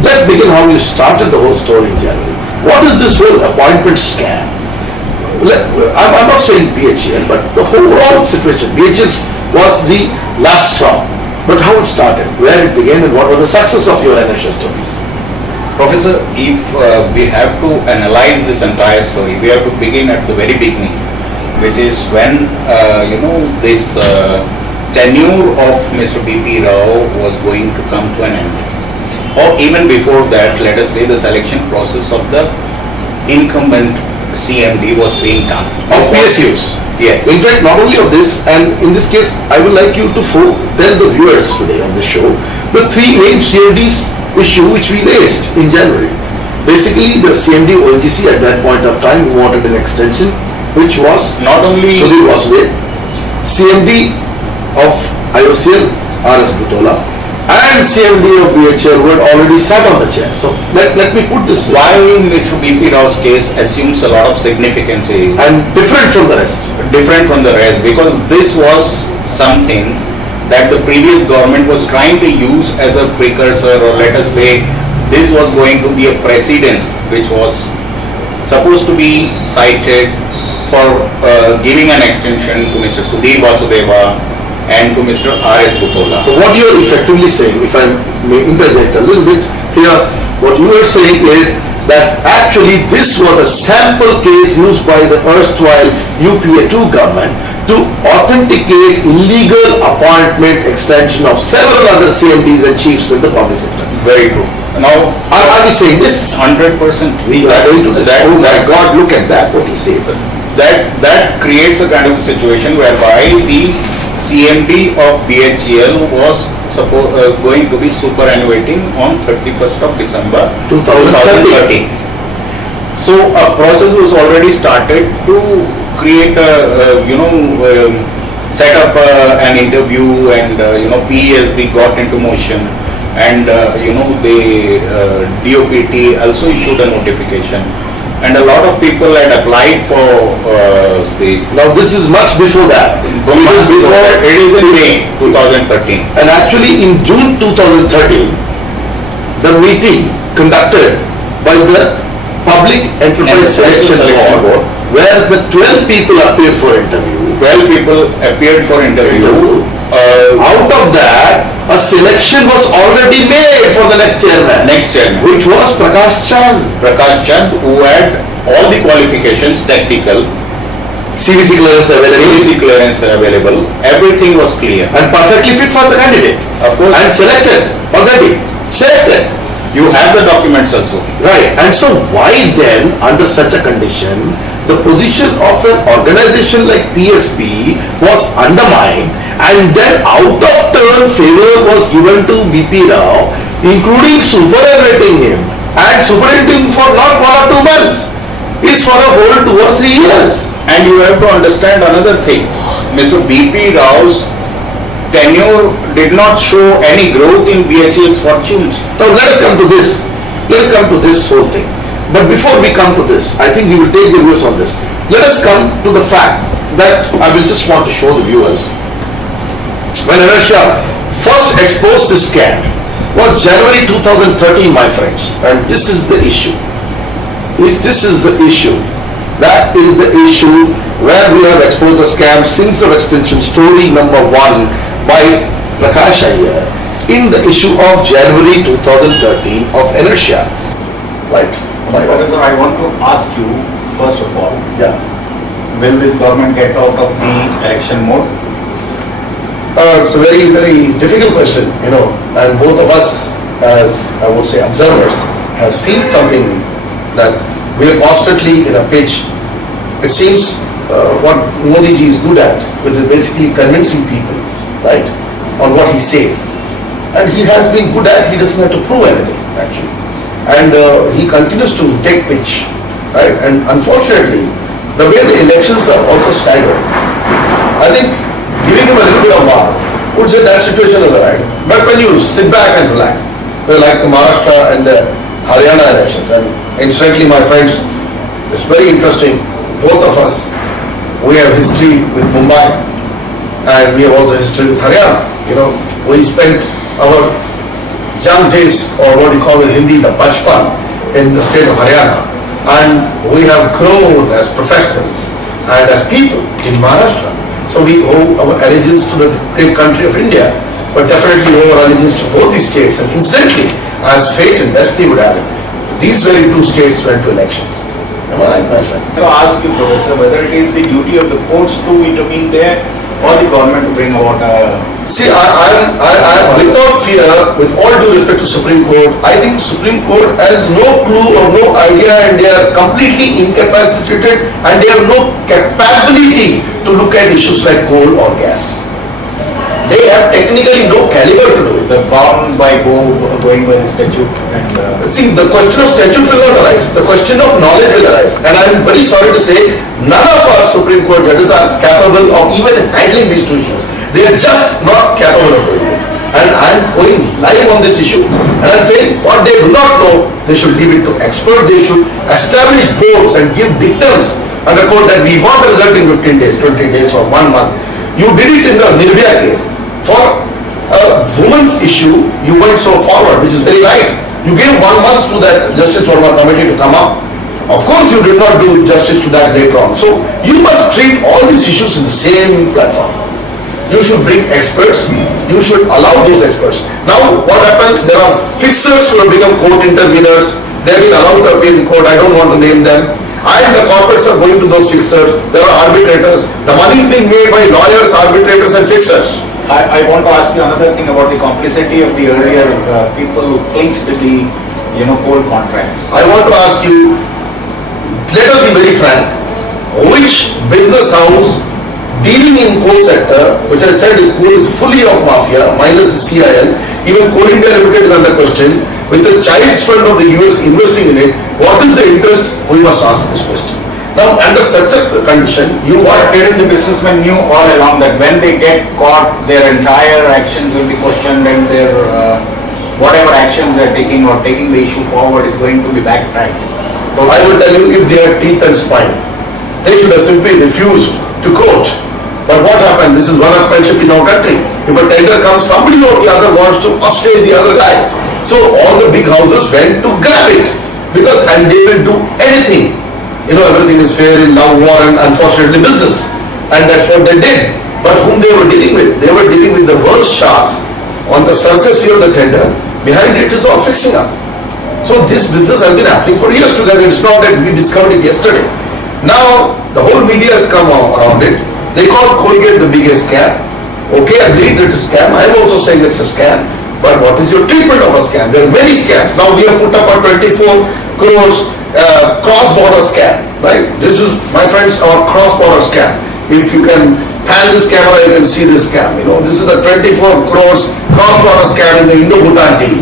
Let's begin how you started the whole story in January. What is this whole appointment scam? I'm not saying BHEL, but the whole situation. BHEL was the last straw. But how it started, where it began, and what was the success of your Inertia stories? Professor, if we have to analyze this entire story, we have to begin at the very beginning, which is when this tenure of Mr. B.P. Rao was going to come to an end. Or even before that, let us say the selection process of the incumbent CMD was being done. Of PSUs? Yes. In fact, not only of this, and in this case, I would like you to tell the viewers today on the show the three main CMDs issue which we raised in January. Basically, the CMD ONGC at that point of time wanted an extension, which was not only Shri was with CMD of IOCL, R.S. Butola, and CMD of BHEL who had already sat on the chair. So let me put this. Why Mr. B.P. Rao's case assumes a lot of significance and different from the rest. Different from the rest, because this was something that the previous government was trying to use as a precursor, or let us say this was going to be a precedence which was supposed to be cited for giving an extension to Mr. Sudhir Vasudeva and to Mr. R.S. Butola. So what you are effectively saying, if I may interject a little bit here, what you are saying is that actually this was a sample case used by the erstwhile UPA 2 government to authenticate illegal appointment extension of several other CMDs and chiefs in the public sector. Very true. Now, are we saying this? 100%. We are going to this. Oh my God, look at that, what he says. That creates a kind of situation whereby the CMD of BHEL was going to be superannuating on 31st of December 2013. So a process was already started to create set up an interview, and PESB got into motion, and the DOPT also issued a notification. And a lot of people had applied for the... Now this is much before that. It is in May 2013. And actually in June 2013, the meeting conducted by the Public Enterprise Selection Board, where the 12 people appeared for interview. 12 people appeared for interview. Out of that, a selection was already made for the next chairman. Which was Prakash Chand. Prakash Chand, who had all the qualifications, technical, CVC clearance available. CVC clearance available. Everything was clear. And perfectly fit for the candidate. Of course. And selected already. Selected. You have the documents also. Right. And so why then, under such a condition, the position of an organization like PSP was undermined, and then out of turn favor was given to BP Rao, including superannuating him, and superannuating for not 1 or 2 months. Is for a whole 2 or 3 years. And you have to understand another thing. Mr. BP Rao's tenure did not show any growth in BHEL's fortunes. So let us come to this. Let us come to this whole thing. But before we come to this, I think we will take the views on this. Let us come to the fact that I will just want to show the viewers. When ENERTIA first exposed this scam was January 2013, my friends. And this is the issue. This is the issue. That is the issue where we have exposed the scam since of extension, story number 1 by Prakash Iyer in the issue of January 2013 of ENERTIA. Right. Professor, I want to ask you, first of all, Yeah. will this government get out of the election mode? It's a very, very difficult question, and both of us, as I would say observers, have seen something that we are constantly in a pitch. It seems what Modi ji is good at, which is basically convincing people, right, on what he says. And he has been good at, he doesn't have to prove anything, actually. And he continues to take pitch, right? And unfortunately, the way the elections are also staggered, I think giving him a little bit of mark would say that situation is arrived. But when you sit back and relax, like the Maharashtra and the Haryana elections, and incidentally, my friends, it's very interesting, both of us, we have history with Mumbai, and we have also history with Haryana. We spent our young days, or what you call in Hindi, the bachpan, in the state of Haryana, and we have grown as professionals and as people in Maharashtra. So we owe our allegiance to the great country of India, but definitely owe our allegiance to both these states. And incidentally, as fate and destiny would have it, these very 2 states went to elections. Am I right, my friend? To ask you, Professor, whether it is the duty of the courts to intervene there or the government to bring about a... See, I without fear, with all due respect to Supreme Court, I think Supreme Court has no clue or no idea, and they are completely incapacitated, and they have no capability to look at issues like coal or gas. They have technically no caliber to do it. They're bound by going by the statute and... See, the question of statute will not arise. The question of knowledge will arise. And I am very sorry to say, none of our Supreme Court judges are capable of even handling these 2 issues. They are just not capable of doing it. And I am going live on this issue. And I am saying, what they do not know, they should leave it to experts. They should establish boards and give dictums under court that we want a result in 15 days, 20 days or 1 month. You did it in the Nirbhaya case. For a woman's issue, you went so forward, which is very right. You gave 1 month to that Justice Verma committee to come up. Of course, you did not do justice to that later on. So, you must treat all these issues in the same platform. You should bring experts. You should allow those experts. Now, what happened? There are fixers who have become court interveners. They have been allowed to appear in court. I don't want to name them. And the corporates are going to those fixers. There are arbitrators. The money is being made by lawyers, arbitrators and fixers. I want to ask you another thing about the complicity of the earlier people who clinched the, coal contracts. I want to ask you, let us be very frank, which business house dealing in coal sector, which I said is coal, is fully of mafia, minus the CIL, even Coal India Limited is under question, with the child's fund of the US investing in it, what is the interest? We must ask this question. Now, under such a condition, Didn't the businessmen knew all along that when they get caught, their entire actions will be questioned and their whatever actions they're taking or taking the issue forward is going to be backtracked? So I will tell you, if they had teeth and spine, they should have simply refused to quote. But what happened? This is one-upmanship in our country. If a tender comes, somebody or the other wants to upstage the other guy. So all the big houses went to grab it, and they will do anything. Everything is fair in love, war, and unfortunately business. And that's what they did. But whom they were dealing with? They were dealing with the worst sharks. On the surface here of the tender, behind it is all fixing up. So this business has been happening for years together. It's not that we discovered it yesterday. Now, the whole media has come around it. They call Colgate the biggest scam. Okay, agreed that it's a scam. I'm also saying it's a scam. But what is your treatment of a scam? There are many scams. Now we have put up a 24 crores cross-border scam, right? This is, my friends, our cross-border scam. If you can pan this camera, you can see this scam. You know, this is the 24 crores cross-border scam in the Indo-Bhutan deal.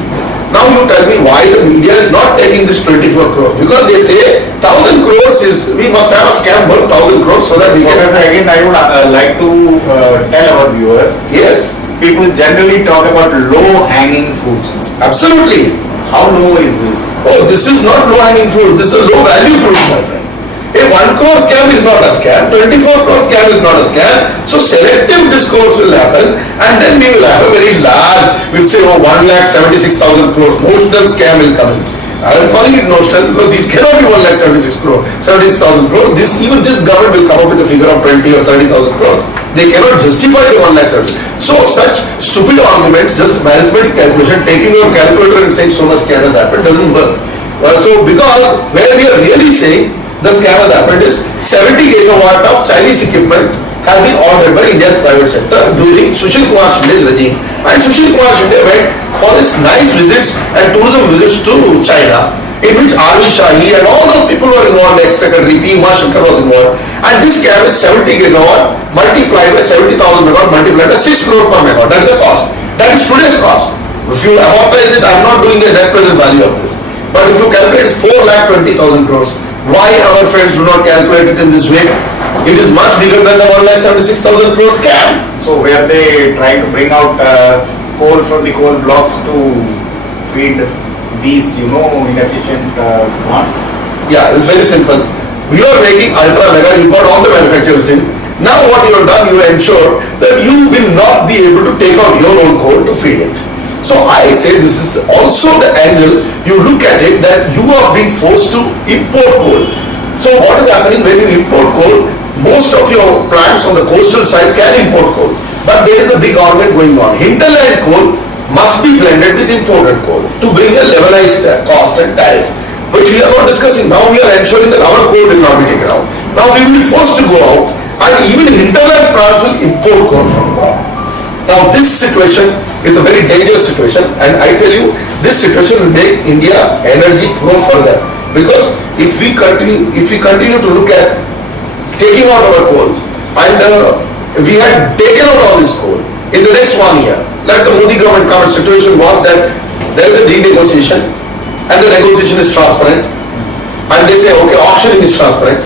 Now you tell me why the media is not taking this 24 crores. Because they say 1,000 crores is, we must have a scam worth 1,000 crores so that we can... Professor, again, I would like to tell our viewers. Yes. People generally talk about low-hanging fruits. Absolutely. How low is this? Oh, this is not low-hanging fruit. This is a low-value fruit, my friend. A 1 crore scam is not a scam. 24 crore scam is not a scam. So selective discourse will happen, and then we will have a very large, we'll say, oh, 1,76,000 crores. Notional scam will come in. I am calling it notional because it cannot be 1,76,000 crores. Even this government will come up with a figure of 20 or 30,000 crores. They cannot justify the 1,70,000. So such stupid arguments, just arithmetic calculation, taking your calculator and saying so much scam has happened doesn't work. So because where we are really saying the scam has happened is 70 gigawatt of Chinese equipment have been ordered by India's private sector during Sushil Kumar Shinde's regime. And Sushil Kumar Shinde went for his nice visits and tourism visits to China, in which R.V. Shahi and all those people were involved, ex-secretary P. Umar Shankar was involved. And this scam is 70 gigawatt multiplied by 70,000 megawatt multiplied by 6 crore per megawatt. That is the cost. That is today's cost. If you amortize it, I am not doing the net present value of this. But if you calculate 4,20,000 crores, why our friends do not calculate it in this way? It is much bigger than the 1,76,000 crore scam. So were they trying to bring out coal from the coal blocks to feed these, inefficient plants? Yeah, it's very simple. We are making ultra mega, you got all the manufacturers in. Now what you have done, you ensure that you will not be able to take out your own coal to feed it. So I say this is also the angle you look at it, that you are being forced to import coal. So what is happening when you import coal? Most of your plants on the coastal side can import coal. But there is a big argument going on. Hinterland coal must be blended with imported coal to bring a levelized cost and tariff, which we are not discussing. Now we are ensuring that our coal will not be taken out. Now we will be forced to go out, and even hinterland plants will import coal from abroad. Now this situation is a very dangerous situation, and I tell you, this situation will make India energy grow further. Because if we continue to look at taking out our coal, and we had taken out all this coal in the next 1 year, like the Modi government current situation was that there is a renegotiation, and the negotiation is transparent, and they say, okay, auctioning is transparent.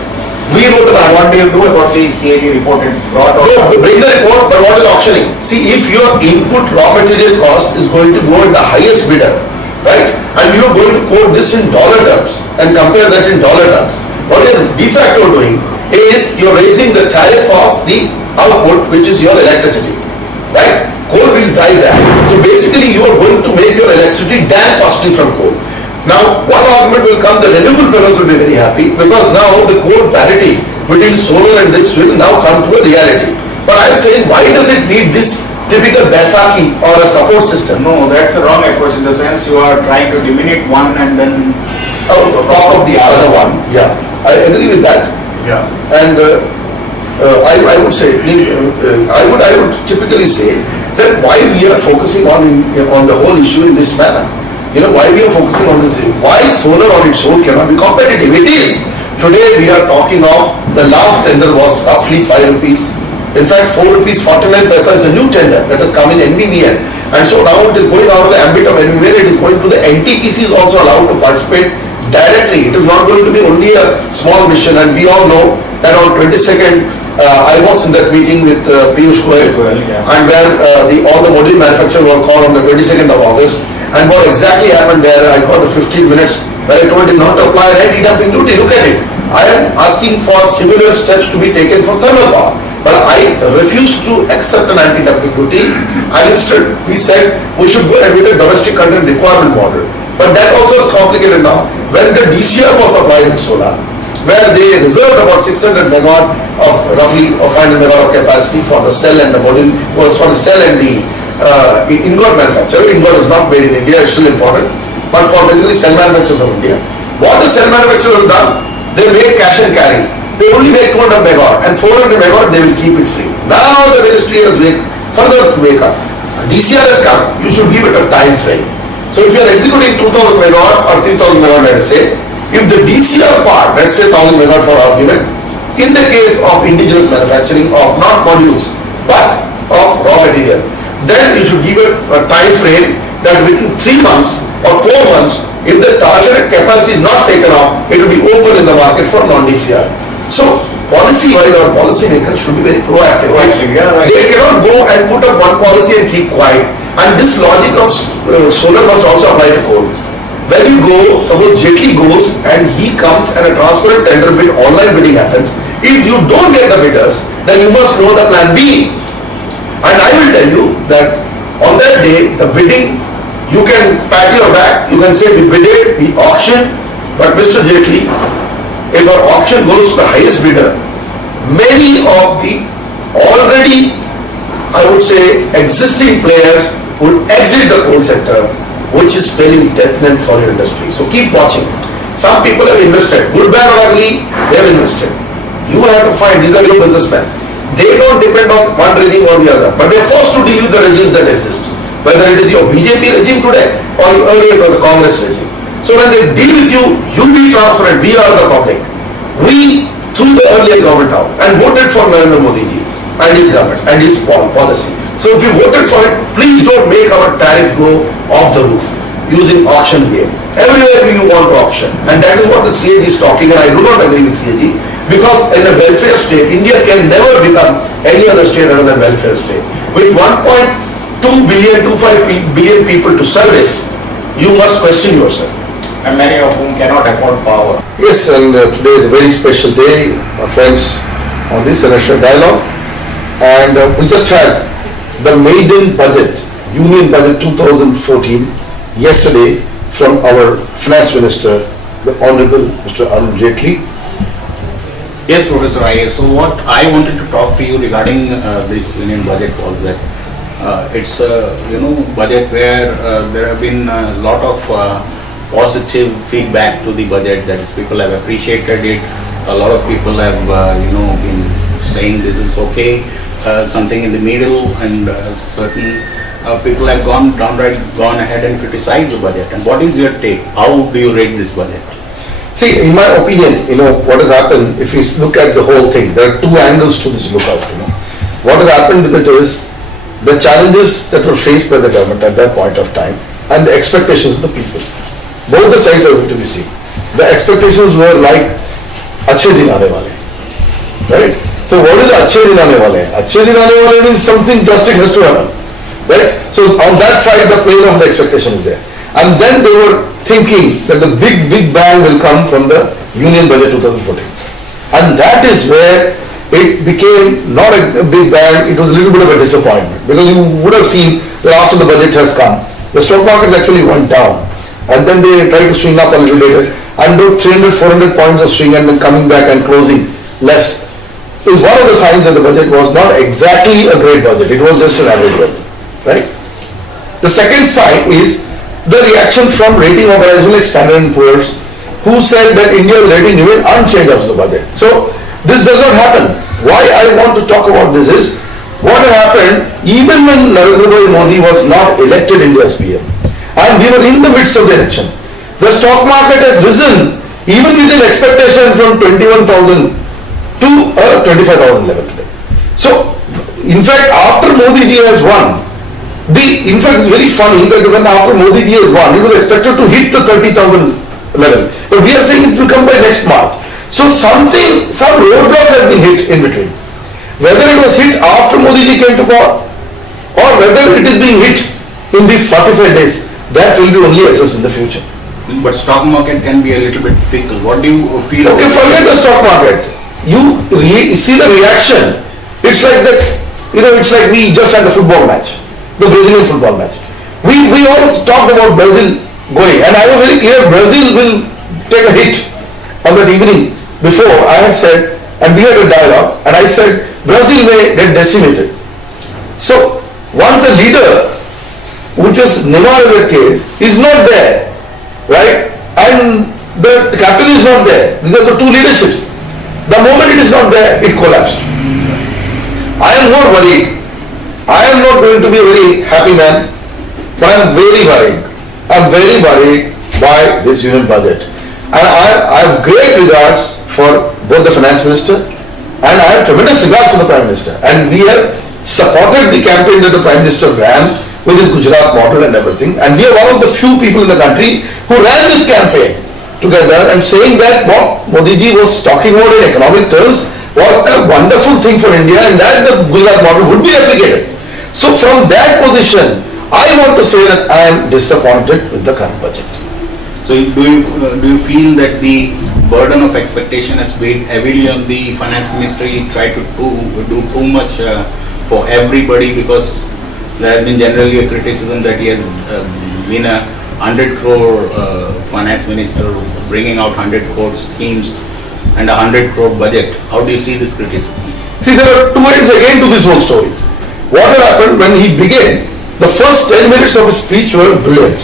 We wrote an What do you do about the CAG report brought out? No, bring the report, but what is auctioning? See, if your input raw material cost is going to go at the highest bidder, right, and you are going to quote this in dollar terms and compare that in dollar terms, what you are de facto doing is you are raising the tariff of the output, which is your electricity, right? Coal will drive that. So basically you are going to make your electricity damn costly from coal. Now, one argument will come, the renewable fellows will be very happy, because now the coal parity between solar and this will now come to a reality. But I am saying, why does it need this typical Baisakhi or a support system? No, that's the wrong approach, in the sense you are trying to diminish one and then prop up the other one. Yeah, I agree with that. Yeah. And I would say, I would typically say that why we are focusing on the whole issue in this manner. Why we are focusing on this, why solar on its own cannot be competitive. It is. Today we are talking of, the last tender was roughly 5 rupees. In fact, 4 rupees 49 paisa is a new tender that has come in NVVN. And so now it is going out of the ambit of NVVN, it is going to the NTPC is also allowed to participate directly. It is not going to be only a small mission, and we all know that on 22nd, I was in that meeting with Piyush Goyal, and where all the module manufacturers were called on the 22nd of August. And what exactly happened there, I got the 15 minutes where I told him not to apply an anti-dumping duty. Look at it. I am asking for similar steps to be taken for thermal power. But I refused to accept an anti-dumping duty, and instead we said we should go ahead with a domestic content requirement model. But that also is complicated now. When the DCR was applied in solar, where they reserved about 600 megawatt of roughly 500 megawatt of capacity for the cell and the module, was for the cell and the ingot manufacturer. Ingot is not made in India, it's still important, but for basically cell manufacturers of India. What the cell manufacturers have done, they made cash and carry. they only make 200 megawatt and 400 megawatt they will keep it free. Now the ministry has further to wake up. DCR has come, you should give it a time frame. So if you are executing 2000 megawatt or 3000 megawatt, let us say, if the DCR part, let's say 1000 megawatt for argument, in the case of indigenous manufacturing of not modules but of raw material, then you should give it a time frame that within 3 months or 4 months, if the targeted capacity is not taken off, it will be open in the market for non-DCR. So policy-wise, our policy makers should be very proactive. Yeah, right. They cannot go and put up one policy and keep quiet. And this logic of solar must also apply to coal. When you go, suppose Jetli goes and he comes and a transparent tender bid, online bidding happens. If you don't get the bidders, then you must know the plan B. And I will tell you that on that day, the bidding, you can pat your back, you can say we bidded, we auctioned, but Mr. Jetli, if our auction goes to the highest bidder, many of the already, I would say, existing players would exit the coal sector, which is spelling death knell for your industry. So keep watching. Some people have invested, good, bad or ugly, they have invested. You have to find, these are your businessmen. They don't depend on one regime or the other, but they're forced to deal with the regimes that exist. Whether it is your BJP regime today or earlier it was the Congress regime. So when they deal with you, you be transparent, we are the public. We threw the earlier government out and voted for Narendra Modi ji and his government and his policy. So if you voted for it, please don't make our tariff go off the roof using auction game. Everywhere you want to auction. And that is what the CAG is talking, and I do not agree with CAG, because in a welfare state, India can never become any other state other than welfare state. With 1.2 billion, 25 billion people to service, you must question yourself. And many of whom cannot afford power. Yes, and today is a very special day, my friends, on this Rashtra dialogue. And we just had the maiden budget, Union Budget 2014, yesterday from our Finance Minister, the Honorable Mr. Arun Jetli. Yes, Professor Iyer. So what I wanted to talk to you regarding this Union Budget was that it's a budget where there have been a lot of positive feedback to the budget, that is, people have appreciated it. A lot of people have been saying this is okay, something in the middle, and certain people have gone ahead and criticized the budget. And what is your take? How do you rate this budget? See, in my opinion, what has happened, if you look at the whole thing, there are two angles to this lookout. What has happened with it is the challenges that were faced by the government at that point of time and the expectations of the people. Both the sides are going to be seen. The expectations were like, "Achhe din aane wale," right? So what is "Achhe din aane wale"? "Achhe din aane wale" means something drastic has to happen, right? So on that side, the plane of the expectation is there. And then they were thinking that the big bang will come from the Union Budget 2014. And that is where it became not a big bang, it was a little bit of a disappointment. Because you would have seen that after the budget has come, the stock markets actually went down. And then they tried to swing up a little later. And about 300, 400 points of swing and then coming back and closing less. Is one of the signs that the budget was not exactly a great budget. It was just an average budget, right? The second sign is the reaction from rating organizations like Standard & Poor's, who said that India's rating remained unchanged after the budget. So this does not happen. Why I want to talk about this is, what happened even when Narendra Modi was not elected India's PM, and we were in the midst of the election, the stock market has risen even within expectation from 21,000 to 25,000 level today. So in fact, after Modi ji has won, in fact, it's very funny that when after Modi ji has won, it was expected to hit the 30,000 level. But we are saying it will come by next March. So some roadblock has been hit in between. Whether it was hit after Modi ji came to power, or whether it is being hit in these 45 days, that will be only assessed in the future. But stock market can be a little bit fickle. What do you feel? Okay, forget the stock market. You see the reaction. It's like that, it's like we just had the football match. The Brazilian football match. We all talked about Brazil going, and I was very clear Brazil will take a hit. On that evening before, I had said, and we had a dialogue, and I said Brazil may get decimated. So once the leader, which was Neymar in that case, is not there, right, and the captain is not there, these are the two leaderships. The moment is not there, it collapsed. I am more worried. I am not going to be a very happy man, but I am very worried. I am very worried by this union budget. And I have great regards for both the finance minister and I have tremendous regard for the Prime Minister. And we have supported the campaign that the Prime Minister ran with his Gujarat model and everything. And we are one of the few people in the country who ran this campaign together and saying that what Modi ji was talking about in economic terms was a wonderful thing for India and that the Gujarat model would be replicated. So from that position, I want to say that I am disappointed with the current budget. So do you feel that the burden of expectation has weighed heavily on the finance ministry? He tried to do too much for everybody, because there has been generally a criticism that he has been a 100 crore finance minister, bringing out 100 crore schemes and a 100 crore budget. How do you see this criticism? See, there are two ends again to this whole story. What had happened when he began, the first 10 minutes of his speech were brilliant.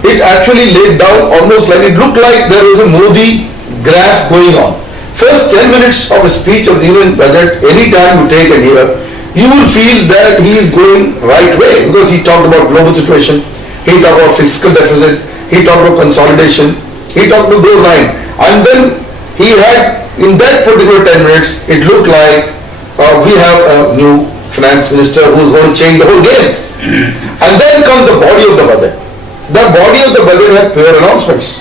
It actually laid down almost like, it looked like there was a Modi graph going on. First 10 minutes of a speech of the union budget, any time you take and hear, you will feel that he is going right way, because he talked about global situation, he talked about fiscal deficit, he talked about consolidation, he talked about those lines. And then he had, in that particular 10 minutes, it looked like we have a new finance minister who is going to change the whole game. And then comes the body of the budget. The body of the budget had pure announcements.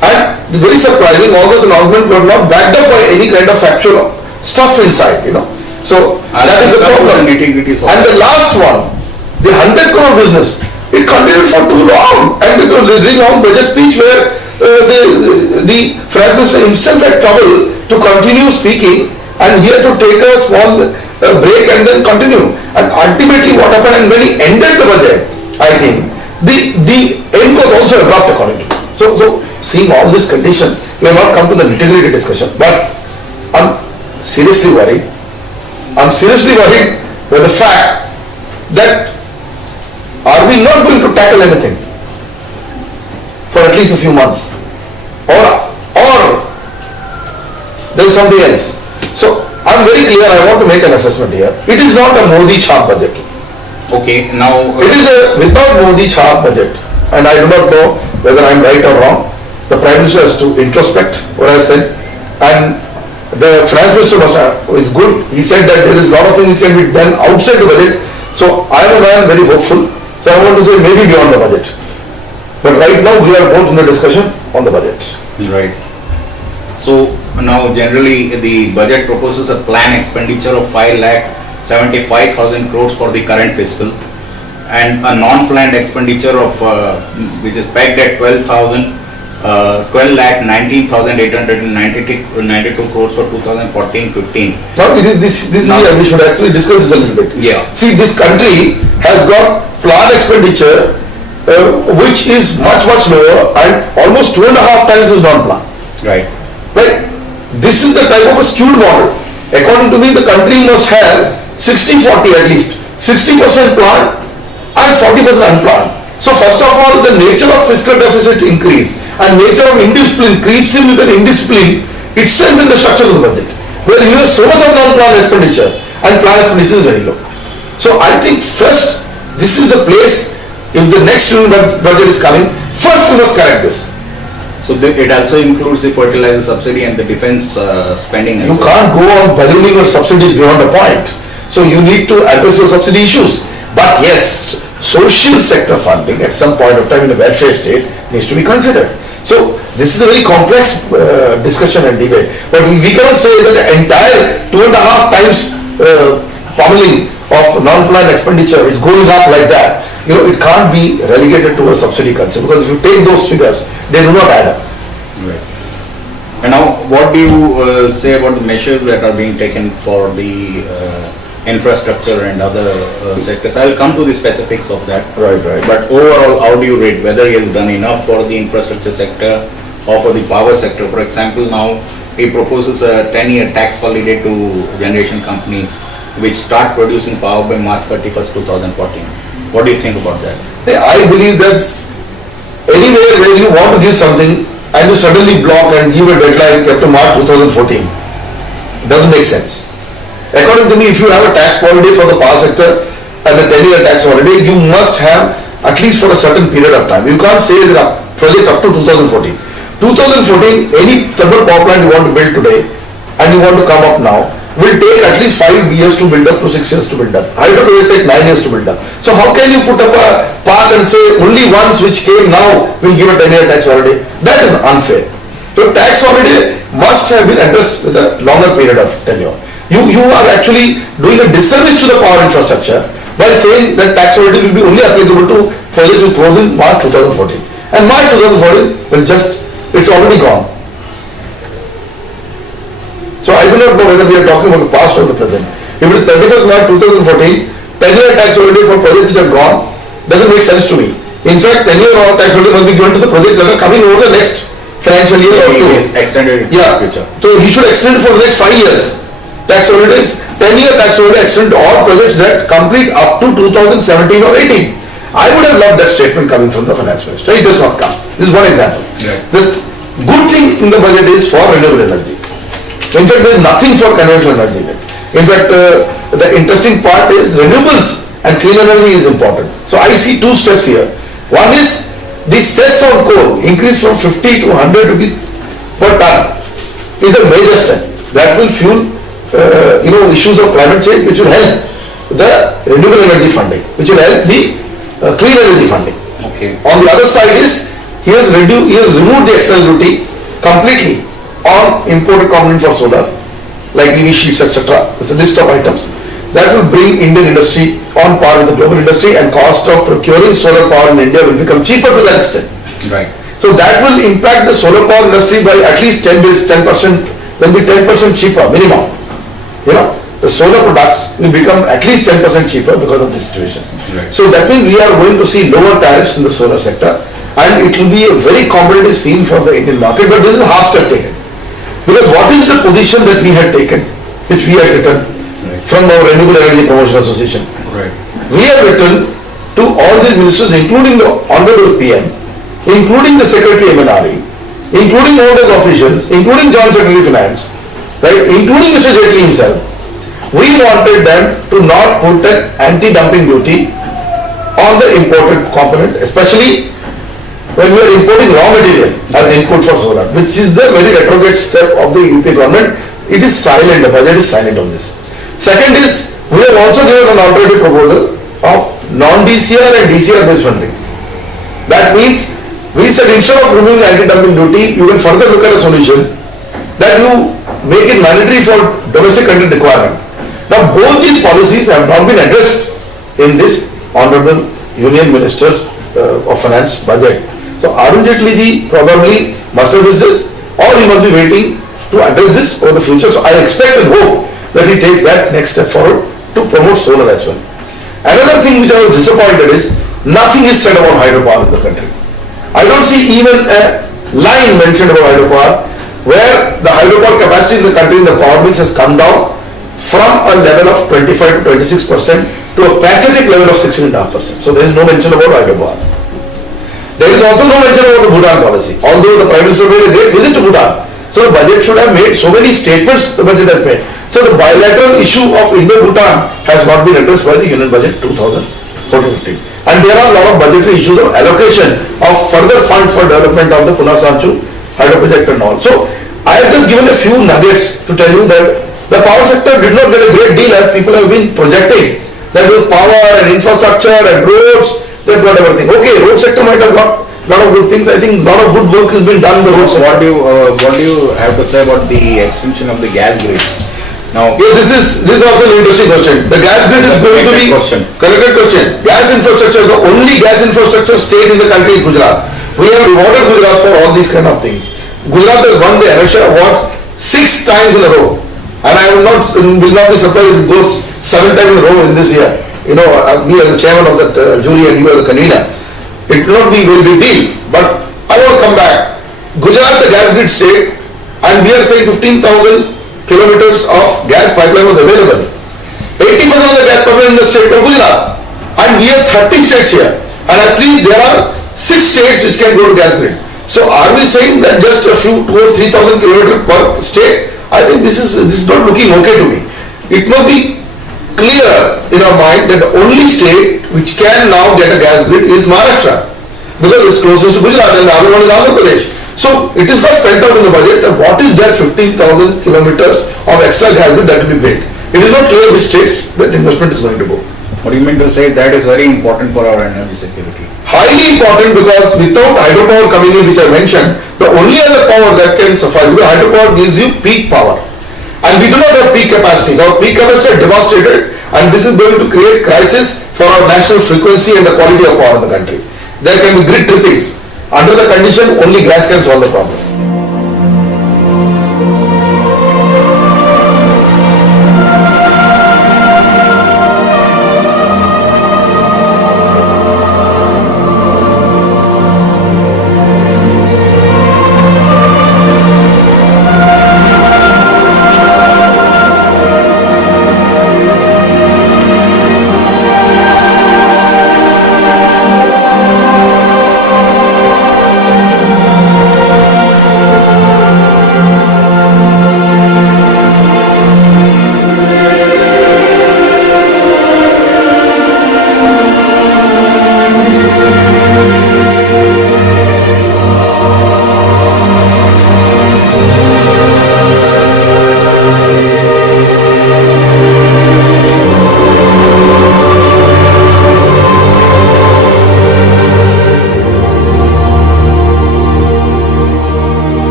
And very surprising, all those announcements were not backed up by any kind of factual stuff inside, So that is the problem. And the last one, the 100 crore business, it continued for too long. And it was a very long budget speech where the finance minister himself had trouble to continue speaking, and he had to take a small break and then continue. And ultimately what happened, and when he ended the budget, I think, the end was also abrupt according to me. So seeing all these conditions, we have not come to the nitty-gritty discussion, but I'm seriously worried. I'm seriously worried by the fact that are we not going to tackle anything for at least a few months, or there is something else. So I'm very clear, I want to make an assessment here. It is not a Modi Chhap budget. Okay, now it is a without Modi Chhap budget, and I do not know whether I am right or wrong. The Prime Minister has to introspect what I said, and the Finance Minister is good. He said that there is a lot of things which can be done outside the budget. So I am a man very hopeful. So I want to say maybe beyond the budget. But right now we are both in the discussion on the budget. Right. So now generally the budget proposes a planned expenditure of 5,75,000 crores for the current fiscal, and a non-planned expenditure of which is pegged at 12,19,892 crores for 2014-15. Now this year we should actually discuss this a little bit. Yeah. See, this country has got planned expenditure which is much lower, and almost 2.5 times is non-planned. Right. Right? This is the type of a skewed model. According to me, the country must have 60-40 at least. 60% planned and 40% unplanned. So first of all, the nature of fiscal deficit increase and nature of indiscipline creeps in with an indiscipline itself in the structure of the budget, where you have so much of non-planned expenditure and planned expenditure is very low. So I think first, this is the place, if the next budget is coming, first we must correct this. So it also includes the fertilizer subsidy and the defense spending. You can't go on ballooning your subsidies beyond a point. So you need to address your subsidy issues. But yes, social sector funding at some point of time in a welfare state needs to be considered. So this is a very complex discussion and debate. But we cannot say that the entire 2.5 times pummeling of non-planned expenditure is going up like that. It can't be relegated to a subsidy culture, because if you take those figures, they do not add up. Right. And now, what do you say about the measures that are being taken for the infrastructure and other sectors? I will come to the specifics of that. Right. But overall, how do you rate whether he has done enough for the infrastructure sector or for the power sector? For example, now he proposes a 10-year tax holiday to generation companies which start producing power by March 31st, 2014. What do you think about that? I believe that anywhere where you want to give something and you suddenly block and give a deadline kept to March 2014, doesn't make sense. According to me, if you have a tax holiday for the power sector and a 10-year tax holiday, you must have at least for a certain period of time. You can't say that project up to 2014. 2014, any thermal power plant you want to build today and you want to come up now will take at least 5 years to build up to 6 years to build up. Hydro will take 9 years to build up. So how can you put up a park and say only ones which came now will give a 10-year tax holiday? That is unfair. So tax holiday must have been addressed with a longer period of tenure. You are actually doing a disservice to the power infrastructure by saying that tax holiday will be only applicable to projects which close in March 2014. And March 2014 will just, it's already gone. So I do not know whether we are talking about the past or the present. If it is 31st March 2014, 10-year tax holiday for projects which are gone doesn't make sense to me. In fact, 10-year tax holiday must be given to the projects that are coming over the next financial year or two. Extended in the future. So he should extend for the next 5 years. Tax holiday, 10-year tax holiday extend to all projects that complete up to 2017 or 18. I would have loved that statement coming from the finance minister. It does not come. This is one example. Yeah. This good thing in the budget is for renewable energy. In fact, there is nothing for conventional energy. In fact, the interesting part is renewables and clean energy is important. So I see two steps here. One is the cess on coal increase from 50 to 100 rupees per ton is a major step that will fuel issues of climate change, which will help the renewable energy funding, which will help the clean energy funding. Okay. On the other side is he has removed the excise duty completely on imported component for solar, like EV sheets, etc. It's a list of items that will bring Indian industry on par with the global industry, and cost of procuring solar power in India will become cheaper to that extent. Right. So that will impact the solar power industry by at least 10%, will be 10% cheaper minimum. The solar products will become at least 10% cheaper because of this situation. Right. So that means we are going to see lower tariffs in the solar sector, and it will be a very competitive scene for the Indian market, but this is a half step taken. Because what is the position that we had taken, which we had written from our Renewable Energy Promotion Association? Right. We have written to all these ministers, including the Honorable PM, including the Secretary MNRE, including all those officials, including Joint Secretary Finance, right, including Mr. Jaitley himself. We wanted them to not put an anti-dumping duty on the imported component, especially when we are importing raw material as input for solar, which is the very retrograde step of the UP government. It is silent, the budget is silent on this. Second is, we have also given an alternative proposal of non-DCR and DCR based funding. That means, we said instead of removing anti-dumping duty, you can further look at a solution that you make it mandatory for domestic content requirement. Now both these policies have not been addressed in this Honorable Union Minister's of Finance budget. So Arun Jaitley probably must have missed this, or he must be waiting to address this for the future. So I expect and hope that he takes that next step forward to promote solar as well. Another thing which I was disappointed is, nothing is said about hydropower in the country. I don't see even a line mentioned about hydropower, where the hydropower capacity in the country in the power mix has come down from a level of 25 to 26% to a pathetic level of 6.5%. So there is no mention about hydropower. There is also no mention about the Bhutan policy, although the Prime Minister made a great visit to Bhutan. So the budget should have made so many statements the budget has made. So the bilateral issue of Indo-Bhutan has not been addressed by the Union Budget 2014-15. And there are a lot of budgetary issues of allocation of further funds for development of the Puna Sanchu hydro project and all. So I have just given a few nuggets to tell you that the power sector did not get a great deal as people have been projecting. That with power and infrastructure and roads, they've got everything. Okay, road sector might have got a lot of good things. I think a lot of good work has been done in the road sector. What do you have to say about the extension of the gas grid? Now, this is also an interesting question. The gas grid is going to be corrected question. Gas infrastructure, the only gas infrastructure state in the country is Gujarat. We have rewarded Gujarat for all these kind of things. Gujarat has won the ENERTIA awards 6 times in a row, and I will not be surprised if it goes 7 times in a row in this year. We are the chairman of that jury and you are the convener. It will not be a very big deal, but I want to come back. Gujarat, the gas grid state, and we are saying 15,000 kilometers of gas pipeline was available. 80% of the gas pipeline in the state of Gujarat, and we have 30 states here, and at least there are 6 states which can go to gas grid. So are we saying that just a few 2,000 or 3,000 kilometers per state, I think this is not looking okay to me. It must be clear in our mind that the only state which can now get a gas grid is Maharashtra, because it's closest to Gujarat and the other one is Andhra Pradesh. So it is not spelled out in the budget that what is that 15,000 kilometers of extra gas grid that will be built. It is not clear which states that investment is going to go. What do you mean to say that is very important for our energy security? Highly important, because without hydropower coming in, which I mentioned, the only other power that can suffice, because hydropower gives you peak power. And we do not have peak capacities. Our peak capacity are devastated, and this is going to create crisis for our national frequency and the quality of power in the country. There can be grid trippings. Under the condition, only gas can solve the problem.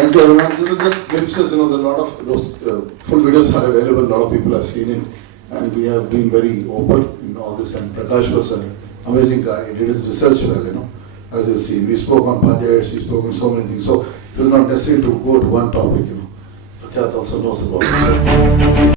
Thank you everyone. This is just glimpses, there are a lot of those full videos are available, a lot of people have seen it, and we have been very open in all this, and Prakash was an amazing guy, he did his research well, as you've seen. We spoke on budgets, we spoke on so many things, so it was not necessary to go to one topic, Prakash also knows about it. So.